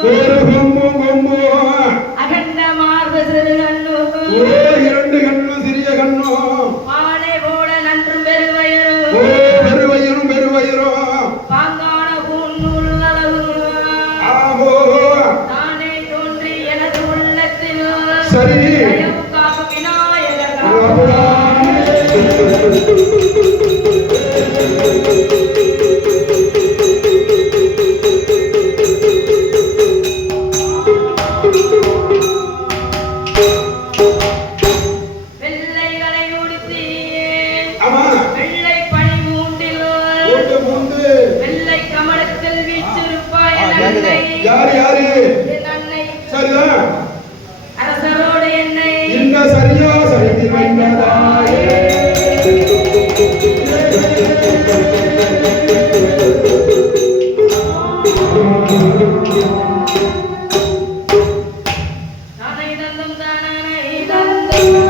ஒரு கொம்பு கொம்பு அகண்ட மார்பு சிறு கண்ணு இரண்டு கண்ணு சிறிய கண்ணு பானை போட நன்றும் பெருவயிறு பெருவயிரும் பெருவயிரும் பாங்கான பூநூல் அளவு ஆகோ தானே தோன்றி எனது உள்ளத்தில் சரி தயவுக்காக விநாயகர் வெள்ளைகளை உடுத்தியே வெள்ளை பனி மூண்டில் வெள்ளை கமலத்தில் வீச்சிருப்பாய் யாரு யாரு என் அன்னை சரிதான் அரசரோடு என்னை இந்த சரியா சரி வைத்ததாயே தானை தந்தும் தானனை தந்தும்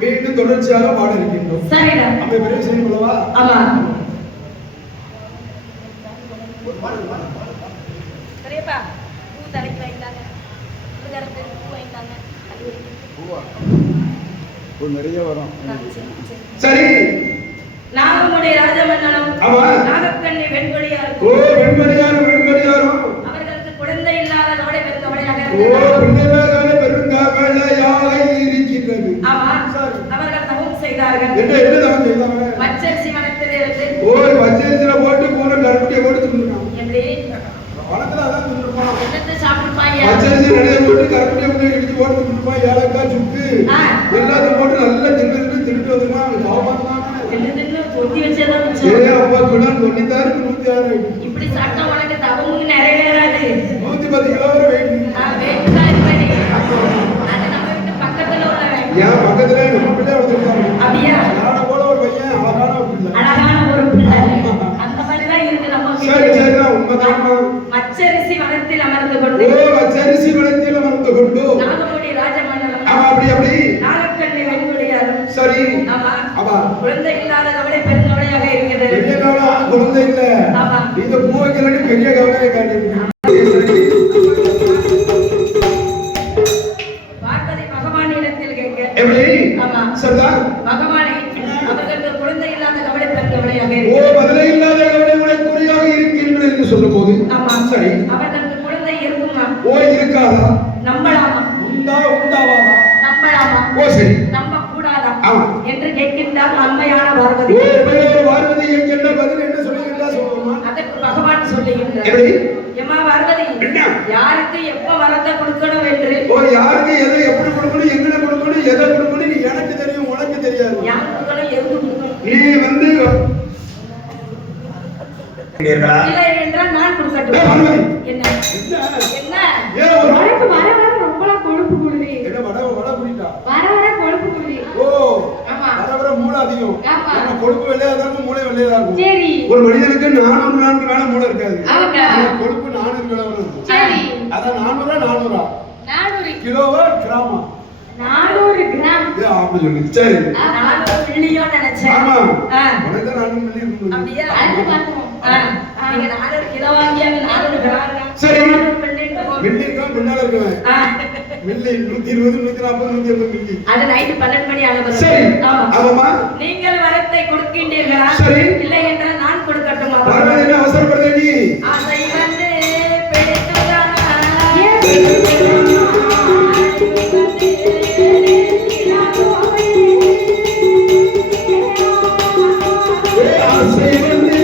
மீண்டும் தொடர்ச்சியாக பாட இருக்கின்றோம். சரிடா. அப்ப பெரிய செய்தி சொல்லவா? ஆமா. பெரியப்பா பூ தலைக்கு வைத்தாங்க. பூ தலைக்கு பூ வைத்தாங்க. பூவா? நிறைய வரும். சரி. நாகமுடி ராஜமன்னனும் ஆமா. நாகக்கண்ணி வெண்கொடியாரும் ஓ வெண்மணியாரும் அவர்களுக்கு குழந்தை இல்லாத கவலை பெருந்தவளையாக ஓ பிள்ளைகளான பெருங்கவலையாக இருக்கின்றது. ஆமா. சரி. அவர்கள் தவம் செய்தார்கள். என்ன தவம் செய்தாங்க? பச்சரிசி வனத்திலே இருந்து ஓ பச்சரிசில போட்டு பூரா கருப்பட்டியை போட்டு தின்னுறான். எப்படி வனத்துல அதான் தின்னுறான். என்னத்தை சாப்பிட்டுப்பாங்க? பச்சரிசி நிறைய போட்டு கருப்பட்டியை போட்டு இடிச்சு போட்டு தின்னுறான். ஏலக்காய் சுக்கு எல்லாத்தையும் போட்டு நல்லா தின்னுட்டு வந்துருமா. தின்னு பொத்தி வச்சதான் மிச்சம். அப்பா சொன்னா 96 106 இப்படி சாப்பிட்டா உனக்கு தவமும் நிறைவேறாது. 110 கிலோ வெயிட். வெயிட் தான் இருப்பேன். அது நம்ம வீட்டு பக்கத்துல உள்ளவன். என் பக்கத்துல நம்ம பிள்ளை வளர்த்துருக்காங்க. அப்படியா? நாட போல ஒரு பையன் அழகான ஒரு பிள்ளை. அழகான ஒரு பிள்ளை. அந்த மாதிரி தான் இருக்கு நம்ம சரி சரி உண்மைதான்மா. பச்சரிசி வனத்தில் அமர்ந்து கொண்டு ஓ பச்சரிசி வனத்தில் அமர்ந்து கொண்டு நாகமுடி ராஜமன்னனும் ஆமா அப்படி நாகக்கண்ணி வெண்கொடியாரும் சரி ஆமா ஆமா குழந்தை இல்லாத கவலை பெருங்கவலையாக இருக்கிறது. பெரிய கவலை குழந்தை இல்ல. ஆமா. இந்த பூ வைக்கிறேன்னு பெரிய கவலையை காட்டிருக்கீங்க. பார்வதி பகவானிடத்தில் கேட்க எப்படி? ஆமா. சரிதான். பகவானே அவர்களுக்கு குழந்தை இல்லாத கவலை பெருங்கவலையாக ஓ இருக்கிறது. பதிலே இல்லாத கவலை குறியாக இருக்கின்றது என்று சொல்லும்போது ஆமா. சரி அவர்களுக்கு குழந்தை இருக்குமா? ஓ இருக்காதா? நம்பலாமா? உண்டாவாதா? நம்பலாமா? ஓ சரி. நம்ப கூடாதா ஆமா. என்று கேட்கின்றார் அம்மையான பார்வதி. ஓ பார்வதி என்ன பதில் என்ன சொல்லுகிறதா சொல்லுமா? அதற்கு பகவான் சொல்லுகின்றார். எப்படி? எம்மா பார்வதி யாருக்கு எப்ப வரத்தை கொடுக்கணும் என்று ஓ யாருக்கு எதை எப்படி கொடுக்கணும் எங்கன கொடுக்கணும் எதை கொடுக்கணும் நீ எனக்கு தெரியும் உனக்கு தெரியாது. யார் கொடுக்கணும் எதுக்கு கொடுக்கணும் நீ வந்து இல்லை என்றால் நான் கொடுக்கட்டும். என்ன என்ன உனக்கு வர வர ரொம்ப கொழுப்பு குடுவி. என்ன வட குடிட்டா வர வர கொழுப்பு குடுவி. ஓ ஆமா. வர மூளை அதிகம். ஆமா. நம்ம கொழுப்பு வெள்ளையா இருக்கும் மூளை வெள்ளையா இருக்கும். சரி. ஒரு மனிதனுக்கு 400 நாளுக்கு மேல மூளை இருக்காது. ஆமா. கொழுப்பு 400 கிலோ இருக்கும். சரி. அத 400 400 கிலோவா கிராமா? 400 கிராம். இது ஆமா சொல்லு. சரி. நான் ஒரு மில்லியன் நினைச்சேன். ஆமா. ஆ. உனக்கு 400 மில்லியன் இருக்கும். அப்படியே அடுத்து பாப்போம். நீங்க 400 கிலோ வாங்கியாங்க 400 கிராம். சரி. 400 மில்லியன் மில்லி இருக்கா முன்னால இருக்கவன். Milli 120 140 150 milli. அது நைட் 12 மணி அளவு. சரி. ஆமா. ஆமாமா. நீங்கள் வரத்தை கொடுக்கின்றீர்களா? சரி. இல்லை என்றால் நான் கொடுக்கட்டுமா? பார்வதி என்ன அவசரப்படுற நீ? அதை வந்து பிடித்துதான் ஆசை வந்து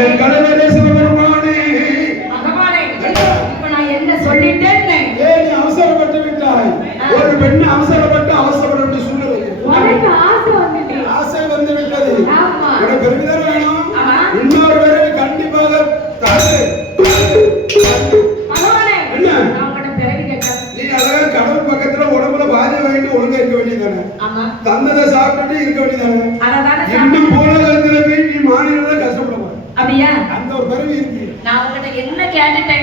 என் கடவுளே சிவபெருமானே. பகவானே இப்ப நான் என்ன சொல்லிட்டேன்னு ஏன் நீ அவசரப்பட்டு விட்டாய்? ஒரு பெண் அவசரப்பட்டு அவசரப்பட்டு சூழ்நிலை. உனக்கு ஆசை வந்துட்டு. ஆசை வந்து விட்டது. ஆமா. உனக்கு பெருமிதம் வேணும். ஆமா. இன்னொரு பேரை கண்டிப்பாக தாரு. பகவானே என்ன? நான் உங்கள்ட்ட பிறவி கேட்டேன். நீ அழகா கடவுள் பக்கத்துல உடம்புல பாதி வாங்கிட்டு ஒழுங்கா இருக்க வேண்டியதானே? ஆமா. தந்ததை சாப்பிட்டுட்டு இருக்க வேண்டியதானே? அதனால இன்னும் போனதுல போய் நீ மாநில கஷ்டப்பட போற. அப்படியா? அந்த ஒரு பிறவி இருக்கு. நான் உங்கள்ட்ட என்ன கேட்டுட்டேன்?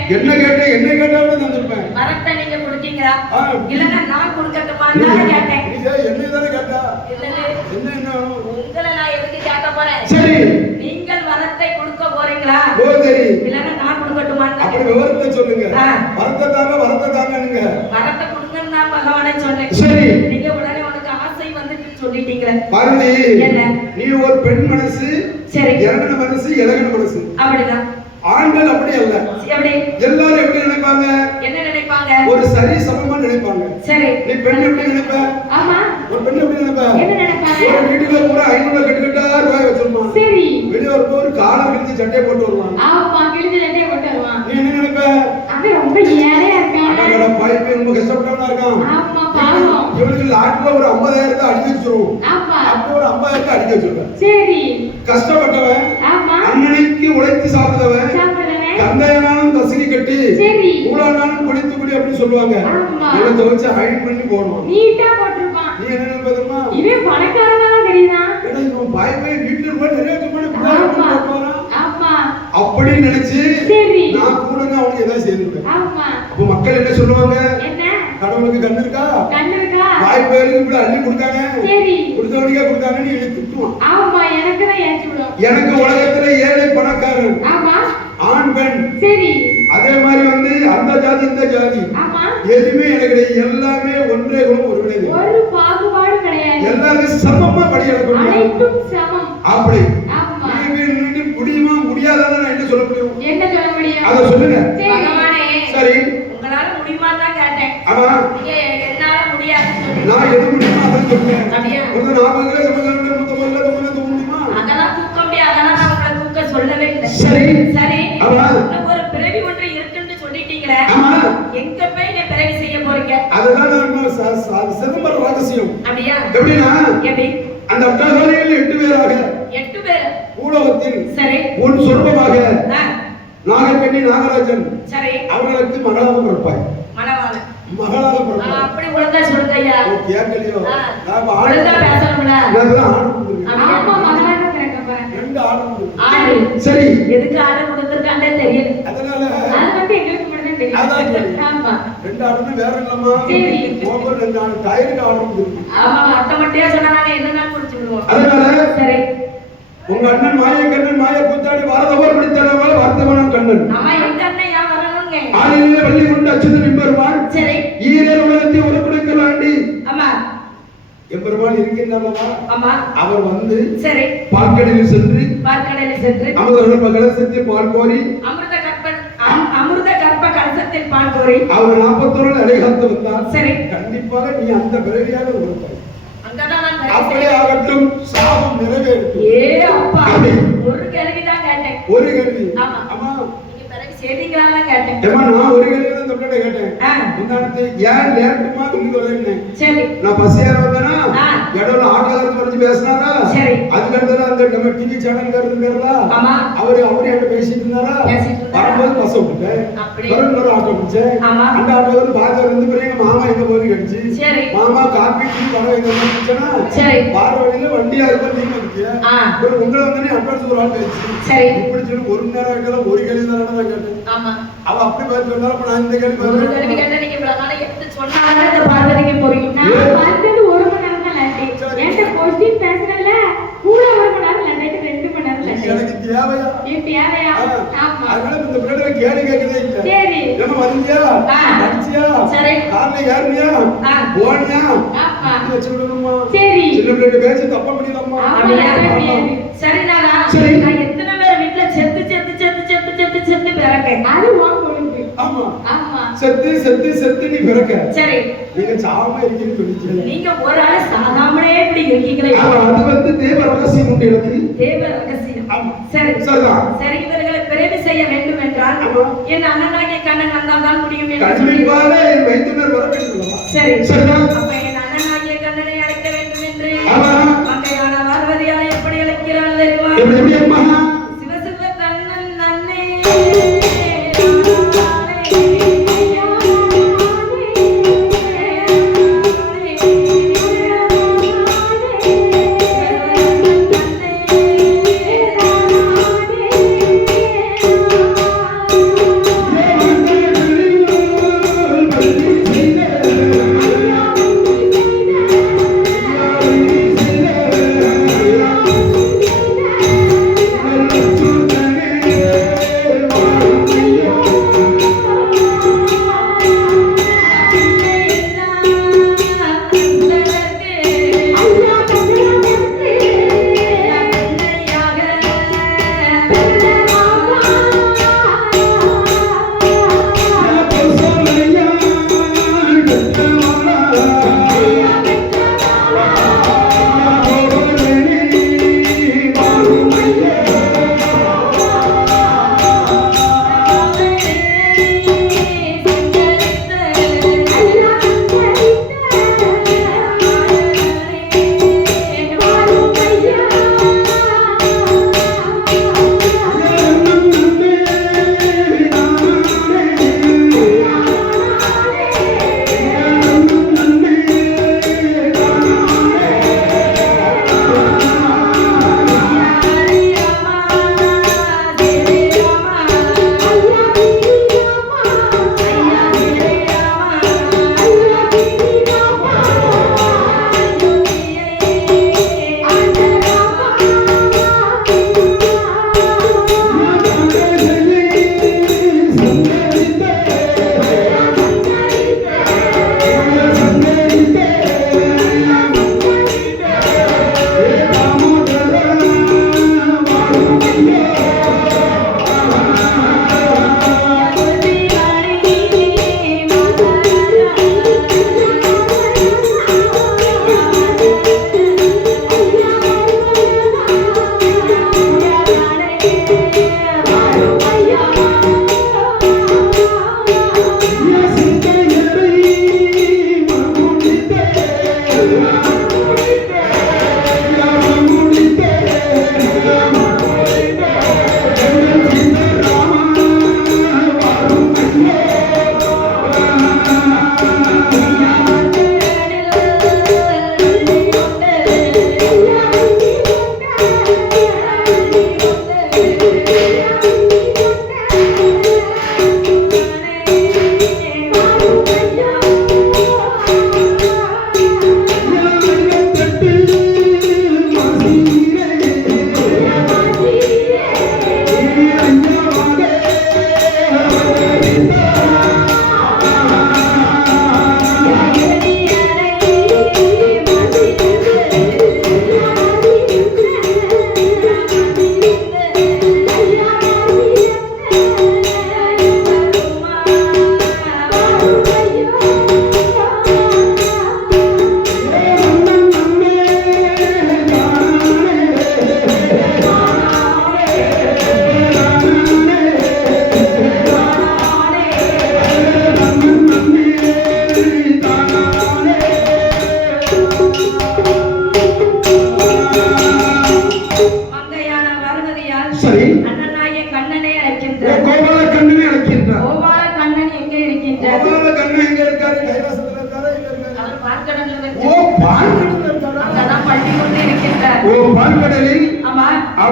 என்ன கேட்டாலும் தந்திருப்பேன். வரத்தை நீங்க கொடுத்தீங்களா? ஆ. இல்லன்னா நான் கொடுக்கட்டுமான்னு தான் கேட்டேன். நீ என்ன தானே கேட்டா? இல்லையே. என்ன வேணும்? உங்களை நான் எதுக்கு கேட்க போறேன்? சரி. நீங்கள் வரத்தை கொடுக்க போறீங்களா? ஓ சரி. இல்லன்னா நான் கொடுக்கட்டுமான்னு அப்படி கேட்டேன். விவரத்தை சொல்லுங்க. ஆ. வரத்தை தாங்கனுங்க. வரத்தை கொடுங்கன்னு நான் பகவானே சொன்னேன். சரி. நீங்க உடனே உனக்கு ஆசை வந்துட்டு சொல்லிட்டீங்களே. பார்வதி என்ன? நீ ஒரு பெண் மனசு, சரி. இறங்கின மனசு, இலகின மனசு. அப்படிதான். ஆண்கள் அப்படி அல்ல. எப்படி? எல்லாரும் எப்படி நினைப்பாங்க? என்ன நினைப்பாங்க? ஒரு சரி சமமா நினைப்பாங்க. சரி. நீ பெண் எப்படி நினைப்ப? ஆமா. ஒரு பெண் எப்படி நினைப்ப? என்ன நினைப்பாங்க? ஒரு வீட்டுல கூட 500 கட்டுக்கட்டா ரூபாய் வச்சிருப்பான். சரி. வெளியே வரும்போது காலம் கிழிச்சு சட்டையை போட்டு வருவான். ஆமா, கிழிஞ்ச சட்டையை போட்டு வருவான். நீ என்ன நினைப்ப? அவன் ரொம்ப ஏழையா இருக்கான். அடடா பைப்பு ரொம்ப கஷ்டப்பட்டவனா இருக்கான். ஆமா பாவம். இவனுக்கு லாட்ல ஒரு 50,000 அடிக்க வச்சிருவோம். ஆமா அப்போ ஒரு 50,000 அடிக்க வச்சிருவேன். சரி கஷ்டப்பட்டவன், ஆமா அண்ணனுக்கு உழைத்து சாப்பிட்டவன், சாப்பிடுறேன் கந்தையனாலும் கசகி கட்டி சரி கூழானாலும் குடித்து குடி அப்படின்னு சொல்லுவாங்க. ஆமா இவன் துவைச்சு அயன் பண்ணி போடுவான். நீட்டா போட்டிருப்பான். நீ என்ன நினைப்பதுமா? இவன் பணக்காரனா தெரியுதா? ஏன்னா இவன் பாய் வீட்டுல போய் நிறைய ஆமா போறான். ஆமா அப்படின்னு நினைச்சு சரி நான் கூட அவனுக்கு ஏதாவது செய்திருப்பேன். ஆமா அப்ப மக்கள் என்ன சொல்லுவாங்க? என்ன கடவுளுக்கு கண்ணு இருக்கா? கண்ணு இருக்கா? வாய்ப்பேருக்கு இப்படி அள்ளி கொடுத்தாங்க, சரி கொடுத்தவனுக்கே கொடுத்தாங்கன்னு எழுதி திட்டுவான். ஆமா எனக்கு தான் ஏற்றி விடும். எனக்கு உலகத்துல ஏழை பணக்காரன், ஆமா ஆண் பெண், சரி அதே மாதிரி வந்து அந்த ஜாதி இந்த ஜாதி ஆமா எதுவுமே எனக்கு கிடையாது. எல்லாமே ஒன்றே குணம் ஒரு விளைவு. ஒரு பாகுபாடு கிடையாது. எல்லாரும் சமமா படிக்கணும். அனைத்தும் சமம். அப்படி ஆமா நீங்க நின்று முடியுமா முடியாதான்னு நான் என்ன சொல்ல முடியும்? என்ன சொல்ல முடியும்? அத சொல்லுங்க. சரி பகவானே, சரி உங்களால முடியுமான்னு தான் கேட்டேன். ஆமா நீங்க என்னால முடியாதுன்னு சொன்னீங்க. நான் எது முடியுமா அதான் சொல்றேன். அப்படியா? ஒரு 40 கிலோ சமைக்கணும், 30 கிலோ முடியுமா? அதெல்லாம் தூக்க முடியாது. அதெல்லாம் நான் உங்களை தூக்க சொல்லவே இல்லை. சரி சரி, ஆமா இன்னும் ஒரு பிறவி ஒன்று இருக்குன்னு சொல்லிட்டீங்களே, ஆமா எங்க போய் நீ பிறவி செய்ய போறீங்க? அதுதான் நான் சிதம்பர ரகசியம். அப்படியா? எப்படின்னா எப்படி? அந்த அட்டகாலியில் 8 பேராக 8 பேர். ஊடகத்தில் சரி உன் சொர்க்கமாக ஆ, நாகக்கண்ணி நாகராஜன் சரி அவர்களுக்கு மகளாக பிறப்பாய். மணவாளன். மகளாக ஆ, பிறப்பாய். அப்படி ஒழுங்கா சொல்லுங்க ஐயா. ஓ, கேட்கலையோ? ஆ, நான் ஒழுங்கா பேசணும்ல. ஆர்டர் கொடுத்துருக்கேன். ஆமா மகளாக பிறக்க போறாங்க. 2 ஆர்டர் கொடுத்துருக்கேன். ஆடு. சரி எதுக்கு ஆடு கொடுத்துருக்காண்டே தெரியல. அதனால அது வந்து எங்களுக்கு மட்டும் தான் அதான் தெரியும். சரி. ஆமா 2 ஆர்டர் வேற இல்லம்மா. சரி. ஒவ்வொரு 2 ஆர்டர் டயருக்கு ஆர்டர் கொடுத்துருக்கேன். ஆமா, மொட்டை மொட்டையா சொன்னா நாங்க என்னன்னா குடிச்சு விடுவோம். அதனால சரி, உங்க அண்ணன் மாயக்கண்ணன் மாய கூத்தாடி வாரதவர் படித்தனவால் வார்த்தவனம் கண்ணன் ஆமா, எங்க அண்ணன் ஏன் வரணுங்க? ஆளிலே வள்ளி கொண்டு அச்சுதன் எம்பெருமான் சரி, ஈரேல் உலகத்தை உலகுடைக்கலாண்டி ஆமா எம்பெருமான் இருக்கின்றனவா ஆமா, அவர் வந்து சரி, பாற்கடலில் சென்று பார்க்கடலில் சென்று அமுதர்கள் மகளசத்தை பால் கோரி அமிர்த கற்ப கலசத்தில் பால் கோரி அவர் 41 அடைகாத்து வந்தார். சரி, கண்டிப்பாக நீ அந்த பிறவியாக இருப்பாய். அங்கதான் நான் பிறவி அப்படியே செய்ய- ஆகட்டும், சாபம் நிறைவேறும். ஏ அப்பா, அப்படி. ஒரு கேள்விதான் கேட்டேன். ஒரு கேள்வி. ஆமா. ஆமா நீங்க பிறவி செய்தீங்களான்னு கேட்டேன். ஏமா நான் ஒரு கேள்வி தான் தமிழ்ல கேட்டேன். ஆ, முந்தானத்து ஏன் லேட்டுமா வெளியில வரேன்னு சரி, நான் பசியார வந்தேனா ஆ. இடவுல ஆட்டோக்காரத்து வரைச்சு பேசினாரா? சரி. அதுக்கடுத்து அந்த நம்ம டிவி சேனல் இருக்காரா ஆமா, அவரு என்கிட்ட பேசிட்டு இருந்தாரா? பேசிட்டு இருந்தாரா? வரும்போது பஸ் விட்டுட்டேன். அப்படி. இன்னொரு ஆட்டோ பிடிச்சேன். ஆமா. அந்த ஆட்டோ வந்து பார்த்து வந்து பிறகு எங்க மாமா எங்க போய் கடிச்சு சரி, மாமா காப்பி டீ படம் எங்க பிடிச்சனா சரி, பார வழியில வண்டியா இருக்கும் நீங்க வந்துச்சு ஆ, ஒரு உங்களை வந்து அட்வான்ஸ் ஒரு ஆள் பேசி சரி, இப்படி சொல்லி ஒரு மணி நேரம் ஆகிட்டாலும் ஒரு கேள்வி தானே நான் கேட்டேன். ஆமா, அவ அப்படி பார்த்து வந்தாலும் அப்ப நான் இந்த கேள்வி ஒரு கேள்வி பார்த்து கேட்டா நீங்க இவ்வளவு நாளா எடுத்து சொன்னாலே இந்த பார்வதிக்கு புரியும். நான் பார்த்தது 1 மணி நேரம் தான் லேட்டு. என்கிட்ட கொஸ்டின் பேசுறல கூட 1 மணி நேரம் லேட்டு, 2 மணி நேரம் லேட்டு. எனக்கு தேவையா? ஏன் தேவையா? ஆமா அதனால இந்த பிள்ளைகளை கேள்வி கேட்கறதே இல்ல. சரி ஏமா வந்தியா? ஆ. படிச்சியா? சரி. கார்ல ஏறினியா? ஆ. போனியா? ஆமா இது வச்சு விடணுமா? சரி சின்ன பிள்ளைங்க பேசி தப்பா பண்ணிடலாமா? அப்படியா? ஆமா. சரி, சரி. நான் எத்தனை பேர் வீட்டுல செத்து செத்து செத்து செத்து செத்து செத்து பிறக்கேன். அது உன் கொழுப்பு. ஆமா. ஆமா செத்து செத்து செத்து நீ பிறக்க. சரி, நீங்க சாவமா இருக்கீங்கன்னு சொல்லிச்சீங்க. நீங்க ஒரு ஆள் சாகாமலே இப்படி இருக்கீங்களே. அது வந்து தேவ ரகசியம் உண்டு எனக்கு. தேவ ரகசியம். ஆமா. சரி, சரிதான். சரி, இவர்களை பிறவி செய்ய வேண்டும் என்றால் ஆமா. என் அண்ணனாகிய கண்ணன் வந்தால் தான் முடியும் என்று சொல்லி. கண்டிப்பாக என் மைத்துனர் வர வேண்டும். சரி, சரிதான். அப்ப என் அண்ணனாகிய கண்ணனை அழைக்க வேண்டும் என்று ஆமா. மங்கையான பார்வதியால் எப்படி அழைக்கிறாள் தெரியுமா? எப்படி அம்மா? சிவசிவ கண்ணன் நன்னே ஐயா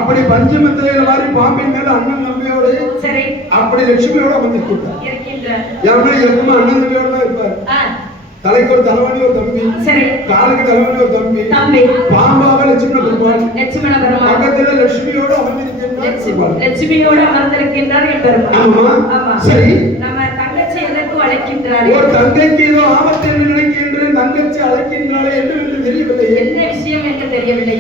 அப்படி பஞ்சமத்திரையில மாதிரி பாம்பின் மேல அண்ணன் தம்பியோட சரி அப்படி லட்சுமியோட வந்திருக்கின்றார். இருக்கின்றார். ஏன்னா எப்பவுமே அண்ணன் தம்பியோட தான் இருப்பார். தலைக்கு ஒரு தலைவணி ஒரு தம்பி, சரி காலுக்கு தலைவணி ஒரு தம்பி, பாம்பாக லட்சுமண பெருமாள், லட்சுமண பெருமாள் பக்கத்துல லட்சுமியோட அமர்ந்திருக்கின்றார். லட்சுமியோட அமர்ந்திருக்கின்றார் என் பெருமாள். ஆமா ஆமா சரி. நம்ம தங்கச்சி எதற்கு அழைக்கின்றார்? ஒரு தங்கைக்கு ஏதோ ஆபத்து என்று நினைக்கின்றேன், தங்கச்சி அழைக்கின்றாளே என்று தெரியவில்லை. என்ன விஷயம் என்று தெரியவில்லை.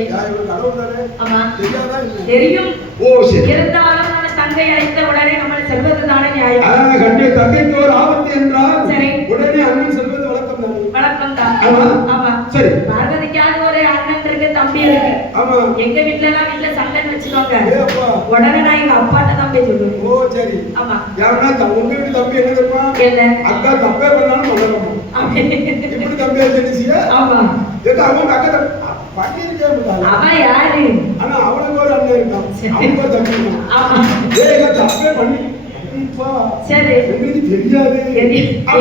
ஆமா தெரியாதா? தெரியும். ஓ சரி. இருந்தாலும் நம்ம தங்கை அழைத்த உடனே நம்ம செல்வது தானே நியாயம். கண்டிப்பா தங்கைக்கு ஒரு ஆபத்து என்றால் சரி உடனே அண்ணன் செல்வது வழக்கம் தானே. வழக்கம் தான். ஆமா ஆமா சரி. பார்வதிக்காக ஒரு அண்ணன் இருக்கு, தம்பி இருக்கு. ஆமா எங்க வீட்ல சண்டைன்னு வச்சுக்கோங்க, ஏ அப்பா உடனே நான் எங்க அப்பாட்ட தான் போய் சொல்லுவேன். ஓ சரி. ஆமா யாருன்னா உங்க வீட்டு தம்பி என்ன தெரியுமா? என்ன அக்கா தப்பே பண்ணாலும் பண்ணலாமா? இப்படி தம்பி தெரிஞ்சியா? ஆமா ஏதோ அவங்க அக்கா பண்ணிருக்கே முடியாது. அவ யாரு? ஆனா அவனுக்கு ஒரு அண்ணன் இருக்கான், அவங்க ஒரு தம்பி இருக்கான். ஆமா ஏய் தப்பே பண்ணி இப்பா சரி உங்களுக்கு தெரியாது.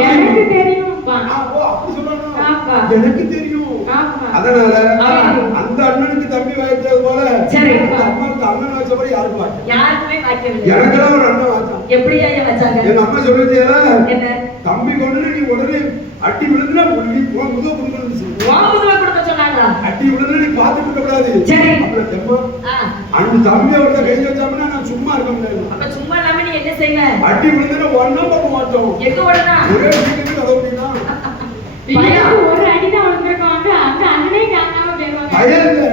எனக்கு தெரியும்ப்பா. ஓ அப்படி சொல்லணும். ஆமா எனக்கு தெரியும். ஆமா அதனால அந்த அண்ணனுக்கு தம்பி வயசது போல சரி அம்மாவுக்கு அண்ணன் வச்சபடி யாருக்கும் வாய்க்கும். யாருக்குமே வாய்க்கவில்லை. எனக்கெல்லாம் ஒரு அண்ணன் வாய்ச்சான். எப்படியா வச்சாங்க? எங்க அம்மா சொல்லிச்சேல என்ன தம்பி கொண்டு நீ உடனே அட்டி விழுந்துனா நீ முதுக புடுங்கணும். வாங்குதுல கொடுக்க சொன்னாங்களா? அட்டி விழுந்துனா நீ பாத்துட்டு இருக்க கூடாது. சரி அப்புறம் தெம்மா அந்த தம்பியை விட கை வச்சாமனா நான் சும்மா இருக்க முடியாது. அப்ப சும்மா இல்லாம நீ என்ன செய்வ? அட்டி விழுந்துனா ஒண்ணா போக மாட்டோம். எங்க ஓடுனா? ஒரே வீட்டுக்கு கதவு அப்படின்னா பையன் ஒரு அடிதான் வந்திருக்காங்க, அந்த அண்ணனே காணாம போயிருவாங்க. பயம் இல்ல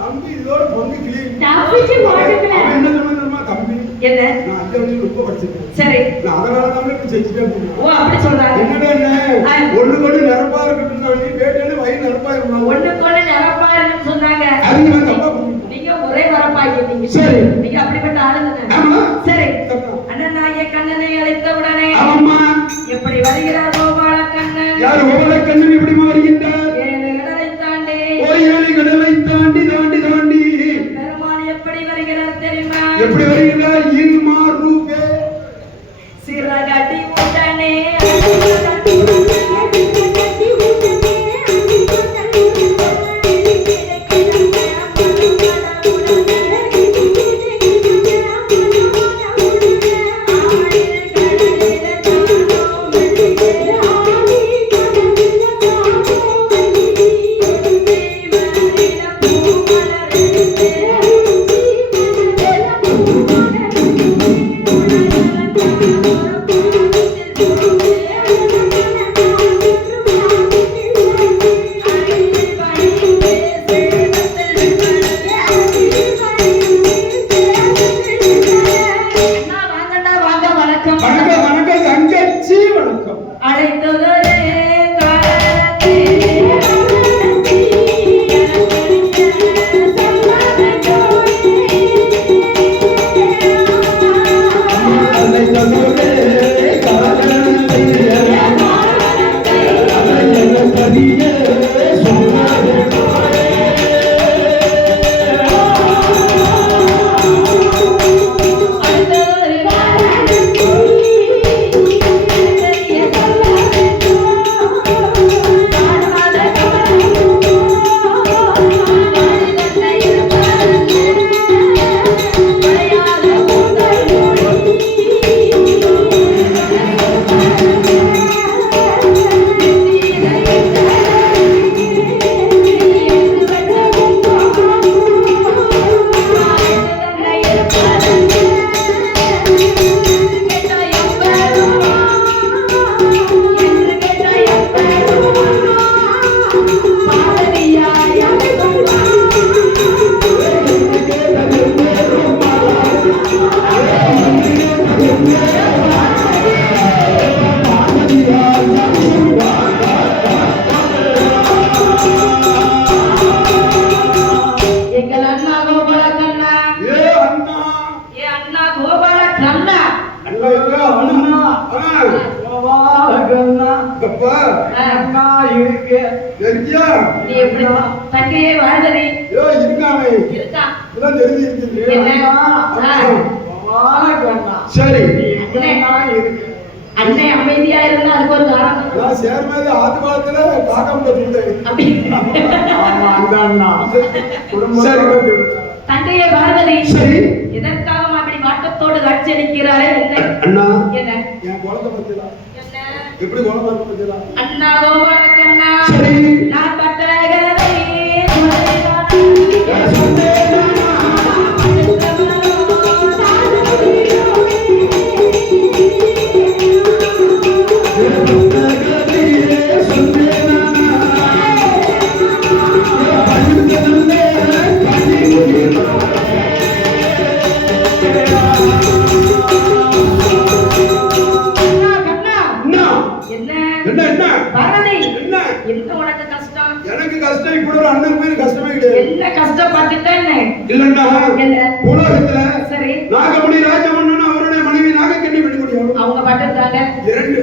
தம்பி இதோட பொண்ணு கிளி தப்பிச்சு போட்டுக்கல. அவன் என்ன சொன்னா தம்பி என்ன நான் அந்த வழியில் ரொம்ப படிச்சிருக்கேன். சரி நான் அதனால தான் இப்படி செஞ்சுட்டே போனேன். ஓ அப்படி சொல்றாங்க. என்னடா என்ன ஒண்ணு கொண்டு நிரப்பா இருக்கட்டும் நீ கேட்டேன்னு வயிறு நிரப்பா இருந்தாங்க. ஒண்ணு கொண்டு நிரப்பா இருக்குன்னு சொன்னாங்க. அது நான் தப்பா பண்ணிட்டேன். நீங்க ஒரே வரப்பாக்கிட்டீங்க. சரி நீங்க அப்படிப்பட்ட ஆளுங்க. ஆமா சரி அண்ணன் நாய கண்ணனை அழைத்த உடனே ஆமா எப்படி வருகிறார் கோபால கண்ணன்? யார் கோபால கண்ணன் எப்படி வருகின்றார்? 7 கடலை தாண்டி. ஓ 7 கடலை தாண்டி தாண்டி தாண்டி பெருமாள் எப்படி வருகிறார் தெரியுமா? எப்படி வருகிறார்? இல்மார் ரூபே சிறகடி உடனே தங்கையே வாழ்வதை இருக்காமே இருக்கான் இதெல்லாம் தெரிஞ்சு சரி அன்னை அமைதியா இருந்தா அதுக்கு ஒரு காரணம். நான் சேர்மேல ஆத்து காலத்துல காக்கம் போட்டுட்டேன். அப்படி ஆமா அந்த அண்ணா குடும்பம் தங்கையே பார்வதி சரி. எதற்காக அப்படி வாட்டத்தோடு காட்சி அளிக்கிறாரே என்ன அண்ணா என்ன என் குழந்தை பத்தியா என்ன எப்படி குழந்தை பத்தியா அண்ணா கோபாலக்கண்ணா சரி. நான் பட்டகரை எனக்கு கஷ்டம் இப்படி ஒரு அண்ணன் பேரு கஷ்டமே கிடையாது. என்ன கஷ்டப்பட்டுட்டேன்னு இல்லன்னா என்ன உலகத்துல சரி நாகமணி ராஜமன்னன் அவருடைய மனைவி நாகக்கண்ணி பண்ணி முடியும் அவங்க பாட்டுருக்காங்க இரண்டு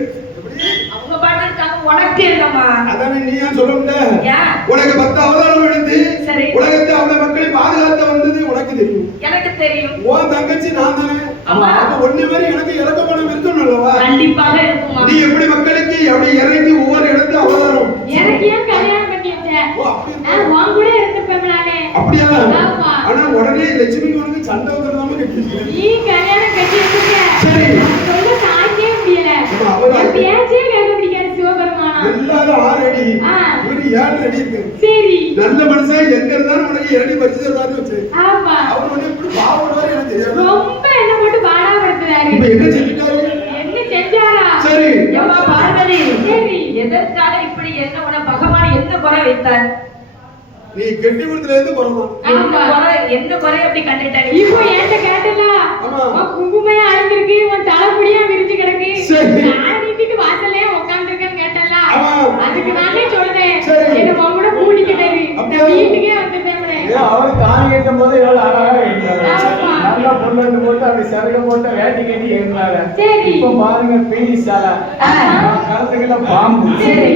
அவங்க பாட்டுருக்காங்க உனக்கு என்னம்மா அதானே நீ ஏன் சொல்ல முடியல ஏன் உனக்கு 10 அவதாரம் எடுத்து சரி உலகத்தை அவளை மக்களை பாதுகாத்த வந்தது உனக்கு தெரியும் எனக்கு தெரியும் உன் தங்கச்சி நான் தானே ஆமா. அப்ப ஒண்ணு மாதிரி எனக்கு இலக்க பணம் இருக்கணும் அல்லவா கண்டிப்பாக இருக்குமா நீ எப்படி மக்களுக்கு அப்படி இறங்கி ஒவ்வொரு இடத்துல அவதாரம் எனக்கு ஏன் கல்யாணம் பண்ணி வச்ச ஓ, அப்படி இருக்கா? நான் உன் கூட இருந்துப்பேன் நானே அப்படியா ஆமா. ஆனா உடனே லட்சுமிக்கு உனக்கு சண்டை வந்துடாம கட்டிச்சு நீ கல்யாணம் கட்டி வச்சிருக்க சரி. நான் சொல்ல தாங்கவே முடியல ஆமா, அவரா- என் பேச்சே கேட்க பிடிக்காது சிவபெருமானா எல்லாரும் 6 அடி ஆ. இவரு 7 அடி இருக்கு சரி நல்ல மனுஷன் எங்க இருந்தாலும் உனக்கு 7 அடி பறிச்சு தருவாருன்னு வச்சு ஆமா அவர் ஒண்ணு இப்படி பாவடுவாரு எனக்கு தெரியாது ரொம்ப என்ன போட்டு பாடாப்படுத்துறாரு இப்ப என்ன செஞ்சுட்டாரு என்ன செஞ்சாரா சரி எம்மா பார்வதி சரி எதற்காக இப்படி என்ன உன பகவான் என்ன குறை வைத்தார் நீ கெட்டி கொடுத்துல இருந்து போறலாம் என்ன குறை அப்படி கண்டுட்டாரு இப்போ என்கிட்ட கேட்டல ஆமா. குங்குமையா அழிஞ்சிருக்கு உன் தலைப்படியா விரிச்சு கிடக்கு சரி. நான் வீட்டுக்கு வாசல்லே உட்கார்ந்துருக்கேன்னு கேட்டல ஆமா. அதுக்கு நானே சொல்றேன் சரி. என்ன உன் கூட கூட்டிக்கிட்டாரு அப்படியா? வீட்டுக்கே வந்துட்டேன் ஏன் அவர் தாலி கட்டும் போது எவ்வளவு அழகா இருந்தாரு. ஆமா. நல்லா பொண்ணு போட்டு அப்படி சருக போட்டு வேட்டி கட்டி இருந்தாரு. சரி. இப்ப பாருங்க பீடி சாலை கழுத்துக்குள்ள பாம்பு சரி.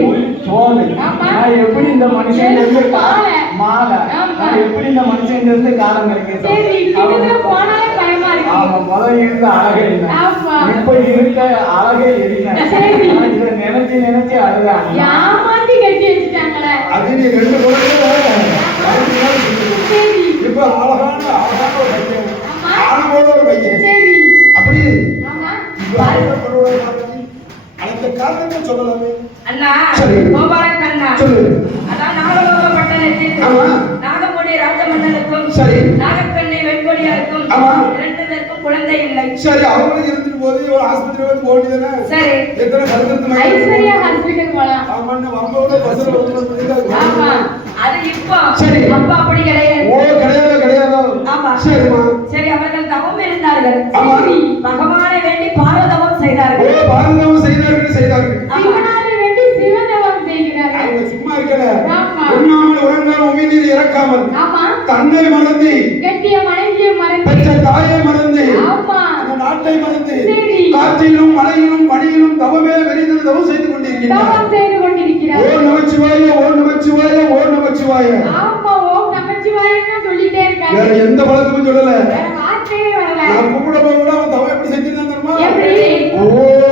தோல் ஆமா. நான் எப்படி இந்த மனுஷன் இருந்து மாலை. மாலை ஆமா. நான் எப்படி இந்த மனுஷன் இருந்து காலம் சரி கிட்டத்துல கிடைக்கிறது போனாலே பயமா இருக்கு அவன் முதல் இருந்த அழகே இல்லை ஆமா. இப்ப இருக்க அழகே இல்லை சரி. நான் இதை நினைச்சு நினைச்சு அழுதான் ஏமாத்தி கட்டி வச்சுட்டாங்களே அது நீ 2 குழந்தை சரி இப்ப அழகான ஒரு பையன் ஆமா. ஆணோட ஒரு பையன் சரி அப்படி ஆமா இப்ப ஆசைப்படுவதை பார்த்து அந்த காரணத்தை சொல்லலாமே அண்ணா சரி. கோபாலன் அண்ணா சொல்லு அதான் நாகலோக பட்டணத்தில் ஆமா. நாகமுடி ராஜமன்னனுக்கும் சரி. நாகக்கண்ணி வெண்கொடியாருக்கும் ஆமா. 2 பேருக்கும் குழந்தை இல்லை சரி அவங்களுக்கு இருந்துட்டு போது ஒரு ஆஸ்பத்திரி வந்து போடிதானே சரி எத்தனை கருத்து ஐஸ்வர்யா ஹாஸ்பிடல் போலாம் ஆமாண்ணா வம்போட பஸ்ல வந்து ஆமா அது இப்போ சரி. அப்ப அப்படி கிடையாது ஓ கிடையாதோ ஆமா சரிம்மா சரி அவர்கள் தவம் இருந்தார்கள் ஆமா. சரி. பகவானை வேண்டி பாரதவம் ஓ செய்தார்கள் பாரதம் செய்தார்கள் ஆமா. சிவனாரை வேண்டி சிவதவம் செய்கிறார்கள் அவங்க சும்மா இருக்கல ஆமா. உண்ணாமல் உறங்காமல் உமிழ்நீர் இறக்காமல் ஆமா தன்னை மறந்து கட்டிய மனைவியை மறந்து பெற்ற தாயை மறந்து ஆமா இந்த நாட்டை மறந்து சரி. காற்றிலும் மழையிலும் பனியிலும் தவமே வெறிதல் தவம் செய்து கொண்டிருக்கிறார் தவம் செய்து கொண்டிருக்கிறார் ஓ நமச்சிவாய ஓ நமச்சிவாய ஓ நமச்சிவாய ஆமா ஓம் நமச்சிவாயன்னு சொல்லிட்டே வேற இருக்காரு எந்த பழக்கமும் சொல்லல வேற வார்த்தையே வரல நான் கூப்பிட போக கூட அவன் தவம் எப்படி செஞ்சிருந்தான் தெரியுமா எப்படி ஓம்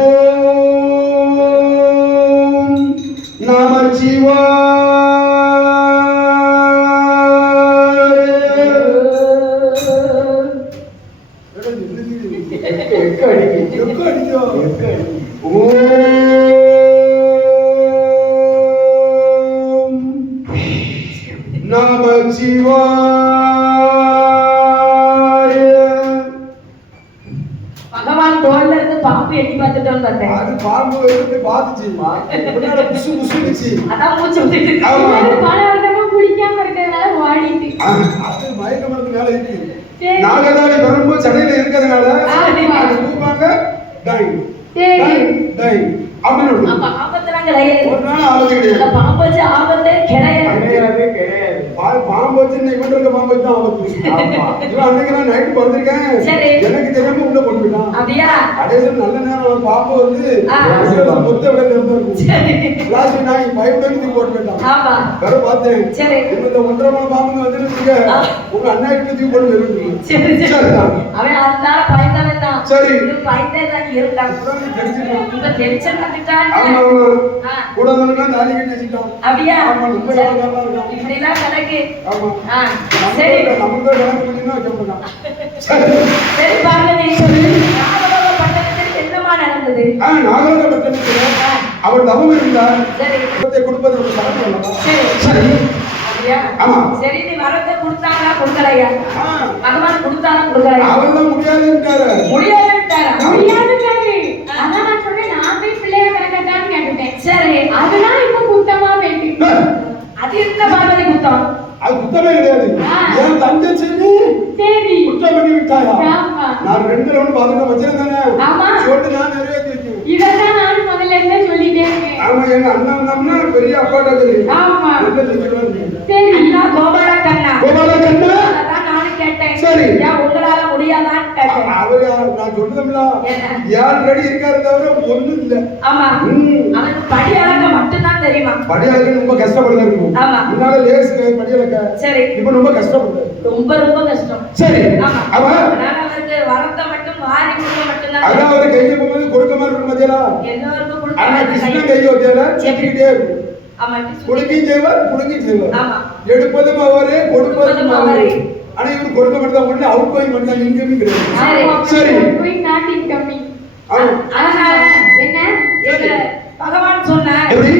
பகவான் தோல்ல இருந்து பாம்பு எட்டி பார்த்துட்டோம்னு பார்த்தேன் அது பாம்பு வந்து பாத்துச்சு முன்னால புசு புசுனுச்சு அதான் மூச்சு விட்டுட்டு இருக்கு. ஆமா. பல வருடமா குளிக்காம இருக்கிறதுனால ஓடிட்டு அது மயக்க மருந்து மேல இருக்கு சரி. நாகதாடி பெரும்பு சடையில இருக்கிறதுனால ஆமா. அது கூப்பாங்க டை சரி. டை டை அப்படின்னு அப்ப ஆபத்துலாம் கிடையாது ஒரு நாள் ஆபத்து அந்த கிடையாது பாம்பு வச்சு ஆபத்தே கிடையாது கிடையாது பாம்பு வச்சு இன்னைக்கு மட்டும் இருக்க பாம்பு வச்சு தான் ஆபத்து ஆமா. இவன் அன்னைக்கு நான் நைட்டு படுத்திருக்கேன் சரி. எனக்கு தெரியாம உள்ள போட்டு போயிட்டான் அப்படியா கடைசியில் நல்ல நேரம் பாம்பு வந்து ஆ. மொத்த விட இருக்கும் சரி லாஸ்ட் நான் பைப் தூக்கி போட்டு போயிட்டான் ஆமா. வேற பார்த்தேன். சரி. இப்ப இந்த 1.5 மாத பாம்புங்க வந்துருச்சுங்க. உங்க அண்ணா கிட்ட தூக்கி போட்டு வெறுங்க. சரி, சரி. சரிதான். அவன் அதனால பயந்தவன் தான். சரி. இது பயந்தே தான் இருந்தான். அப்புறம் நீ தெரிஞ்சுக்கணும். இப்ப டென்ஷன் வந்துட்டான். ஆமா, ஆமா. ஆ. கூட வந்தவனுக்கு தாலி கட்டி வச்சுட்டான். அப்படியா? ஆமா, ரொம்ப சரி. இலக்காரமா இருக்கான். இப்படிலாம் கணக்கு. ஆமா. ஆ, சரி. நமக்கு கணக்கு பண்ணினா வைக்கப்பட்டான். சரி. சரி, பார்வதி. நாகலோக பட்டணத்தில் என்னமா நடந்தது? நாகலோகப்பட்டினத்துல அவர் தவம் இருந்தார். சரி. வரத்தை கொடுப்பது ஒரு சடங்கு அல்லவா? சரி. சரி. அப்படியா? ஆமா. சரி, நீ வரத்தை கொடுத்தாங்களா கொடுக்கலையா? ஆ, பகவான் கொடுத்தாரா கொடுக்கலையா? அவர்தான் முடியாதுன்றாரு. முடியாதுட்டாரா? முடியாதுட்டாரு. அதான் நான் சொன்னேன், நான் போய் பிள்ளைய கணக்கத்தான்னு கேட்டுட்டேன். சரி. அதெல்லாம் இப்ப குத்தமா போயிட்டு. அது என்ன பார்வதி குத்தம்? அது குத்தமே கிடையாது. என் தங்கச்சி சரி. குற்றம் பண்ணி விட்டாயா? ஆமா. நான் 2 ரவுண்ட் பாத்துட்டு வச்சிருந்தானே. ஆமா. சொல்லி நான் நிறைவேற்றி வைக்கிறேன். இதெல்லாம் நானும் முதல்ல இருந்தே சொல்லிட்டே இருக்கேன். ஆமா, எங்க அண்ணன் வந்தோம்னா பெரிய அப்பாட்டா தெரியும். ஆமா. என்ன செஞ்சுக்கலாம்? சரி. அண்ணா கோபால கண்ணா. கோபால கண்ணா. அதான் நானும் கேட்டேன். சரி. ஏன் உங்களால முடியாதான்னு கேட்டேன். அவர் நான் சொல்றதுல என்ன? 7 அடி இருக்காரு தவிர ஒண்ணும் இல்ல. ஆமா. அவனுக்கு படி அளக்க மட்டும்தான் தெரியுமா? படி அளக்க ரொம்ப கஷ்டப்படல இருக்கும். ஆமா. முன்னால லேசு படி அளக்க. சரி. இப்ப ரொம்ப கஷ்டப்படுது. ரொம்ப ரொம்ப கஷ்டம். சரி. ஆமா. அவ அதனால அவருக்கு வரத்தை மட்டும் வாரி கொடுக்க மட்டும்தான் அதான் அவர் கையை போகும்போது கொடுக்க மாதிரி இருக்கும் மத்தியில. எல்லாருக்கும் ஆனா கொடுக்க கிருஷ்ணன் கையை வத்தியால சுத்திக்கிட்டே இருக்கும். ஆமா. கொடுக்கி செய்வார், புடுங்கி செய்வார். ஆமா. எடுப்பதும் அவரே, கொடுப்பதும் அவரே. அவரே. ஆனா இவர் கொடுக்க மட்டும் ஒண்ணு அவுட் கோயிங் மட்டும் இன்கமிங் கிடையாது. சரி. சரி. போய் நாட்டின் கம்மி. ஆமா. அதனால என்ன? எங்க பகவான் சொன்ன எப்படி?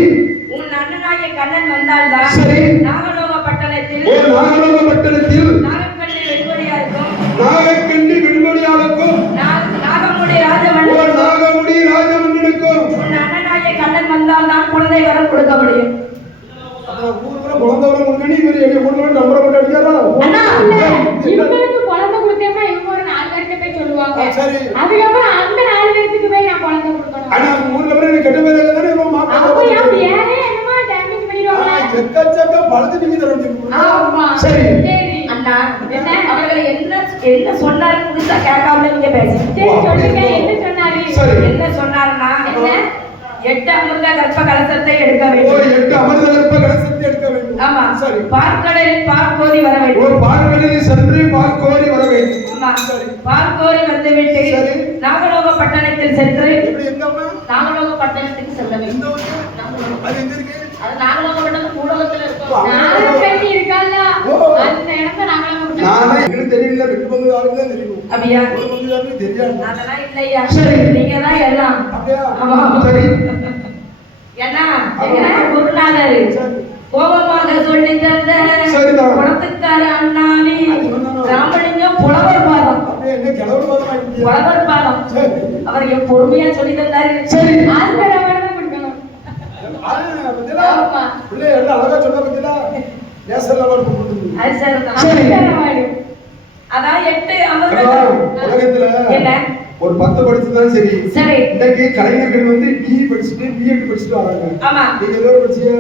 உன் அண்ணனாகிய கண்ணன் வந்தால்தான் சரி. நாகலோக பட்டணத்தில் நாகலோகப்பட்டினத்தில் நாகக்கண்ணி வெண்கொடியா இருக்கும். நாகக்கண்ணி விண்மொழியாளுக்கும் நாகமுடி ஓ ராஜமன்னனுக்கும் நாகமுடி ராஜமன்னனுக்கும் உன் அண்ணனாகிய கண்ணன் வந்தால்தான் குழந்தை வரம் கொடுக்க முடியும். ஊர்ல குழந்தைவரம் முன்னாடி இவர் எங்க ஊர்ல நம்பர போட்டு அடிச்சாரா? அண்ணா, இவங்களுக்கு குழந்தை கொடுத்தேமா இவங்க ஒரு 4 பேர்கிட்ட போய் சொல்லுவாங்க. சரி. அதுக்கப்புறம் அந்த 4 பேருக்கு போய் நான் குழந்தை கொடுக்கணும். ஆனா ஊர்ல வர எனக்கு கெட்ட பேர் தானே இவன் அவங்க மாப்பிள்ளை. யாரே என்னமா டேமேஜ் பண்ணிடுவாங்க. செக்க பழுத்து நீங்க தர ஆமா. சரி. சரி. அண்ணா, என்ன? அவர்களை என்ன சொன்னாரு புதுசா கேட்காம நீங்க பேசுங்க. சரி சொல்லுங்க, என்ன சொன்னாரு? சரி. என்ன சொன்னாருன்னா என்ன? 8 அமிர்த கர்ப்ப கலசத்தை எடுக்க ஓ வேண்டும். 8 அமிர்த கர்ப்ப கலசத்தை எடுக்க வேண்டும். ஆமா. சரி. பார்க்கடலில் பால் கோரி வர ஓ வேண்டும். பார்க்கடலில் சென்று பால் கோரி வர வேண்டும். ஆமா. சரி. பால் கோரி வந்துவிட்டு சரி. நாகலோக பட்டணத்தில் சென்று எப்படி எங்க அம்மா? நாகலோக பட்டணத்துக்கு செல்ல வேண்டும். எந்த ஊரு? அது எங்க இருக்கு? அது நாகலோக பட்டணம் ஊடகத்துல இருக்கும். நானும் கட்டி இருக்கால. ஓ. அந்த இடத்தை நாங்களும் நானே எனக்கு தெரியல, 2 பங்கு ஆளுங்க தான் தெரியும். அப்படியா? ஒரு பங்கு ஆளுங்க தெரியாது. அதெல்லாம் இல்லையா? சரி. நீங்க தான் எல்லாம். அப்படியா? ஆமா. சரி. ஏன்னா ஆமா. எங்க குருநாதர் சரி. கோபமாக சொல்லி தந்த சரிதான். குணத்துக்கார அண்ணாவி அது சொன்னானா? ராமலிங்கம் புலவர் பாதம். அப்படியே என்ன கிளவு பாதமா இருக்கு? புலவர் பாதம். சரி. அவர் என் பொறுமையா சொல்லி தந்தாரு. சரி. ஆஸ்பரவரை தான் கொடுக்கணும். பத்திலா ஆமா. பிள்ளை எல்லாம் அழகா சொல்ல பத்திலா நேசல்ல வர போகுது. அது சரிதான். சரி. ஆஸ்பரவாடு. அதான் 8 அமிர்த உலகத்துல என்ன? ஒரு 10 படிச்சதான் சரி. சரி. இன்னைக்கு கலைஞர்கள் வந்து BE படிச்சுட்டு பிஎட் படிச்சுட்டு வராங்க. ஆமா. நீங்க எவ்வளவு படிச்சீங்க?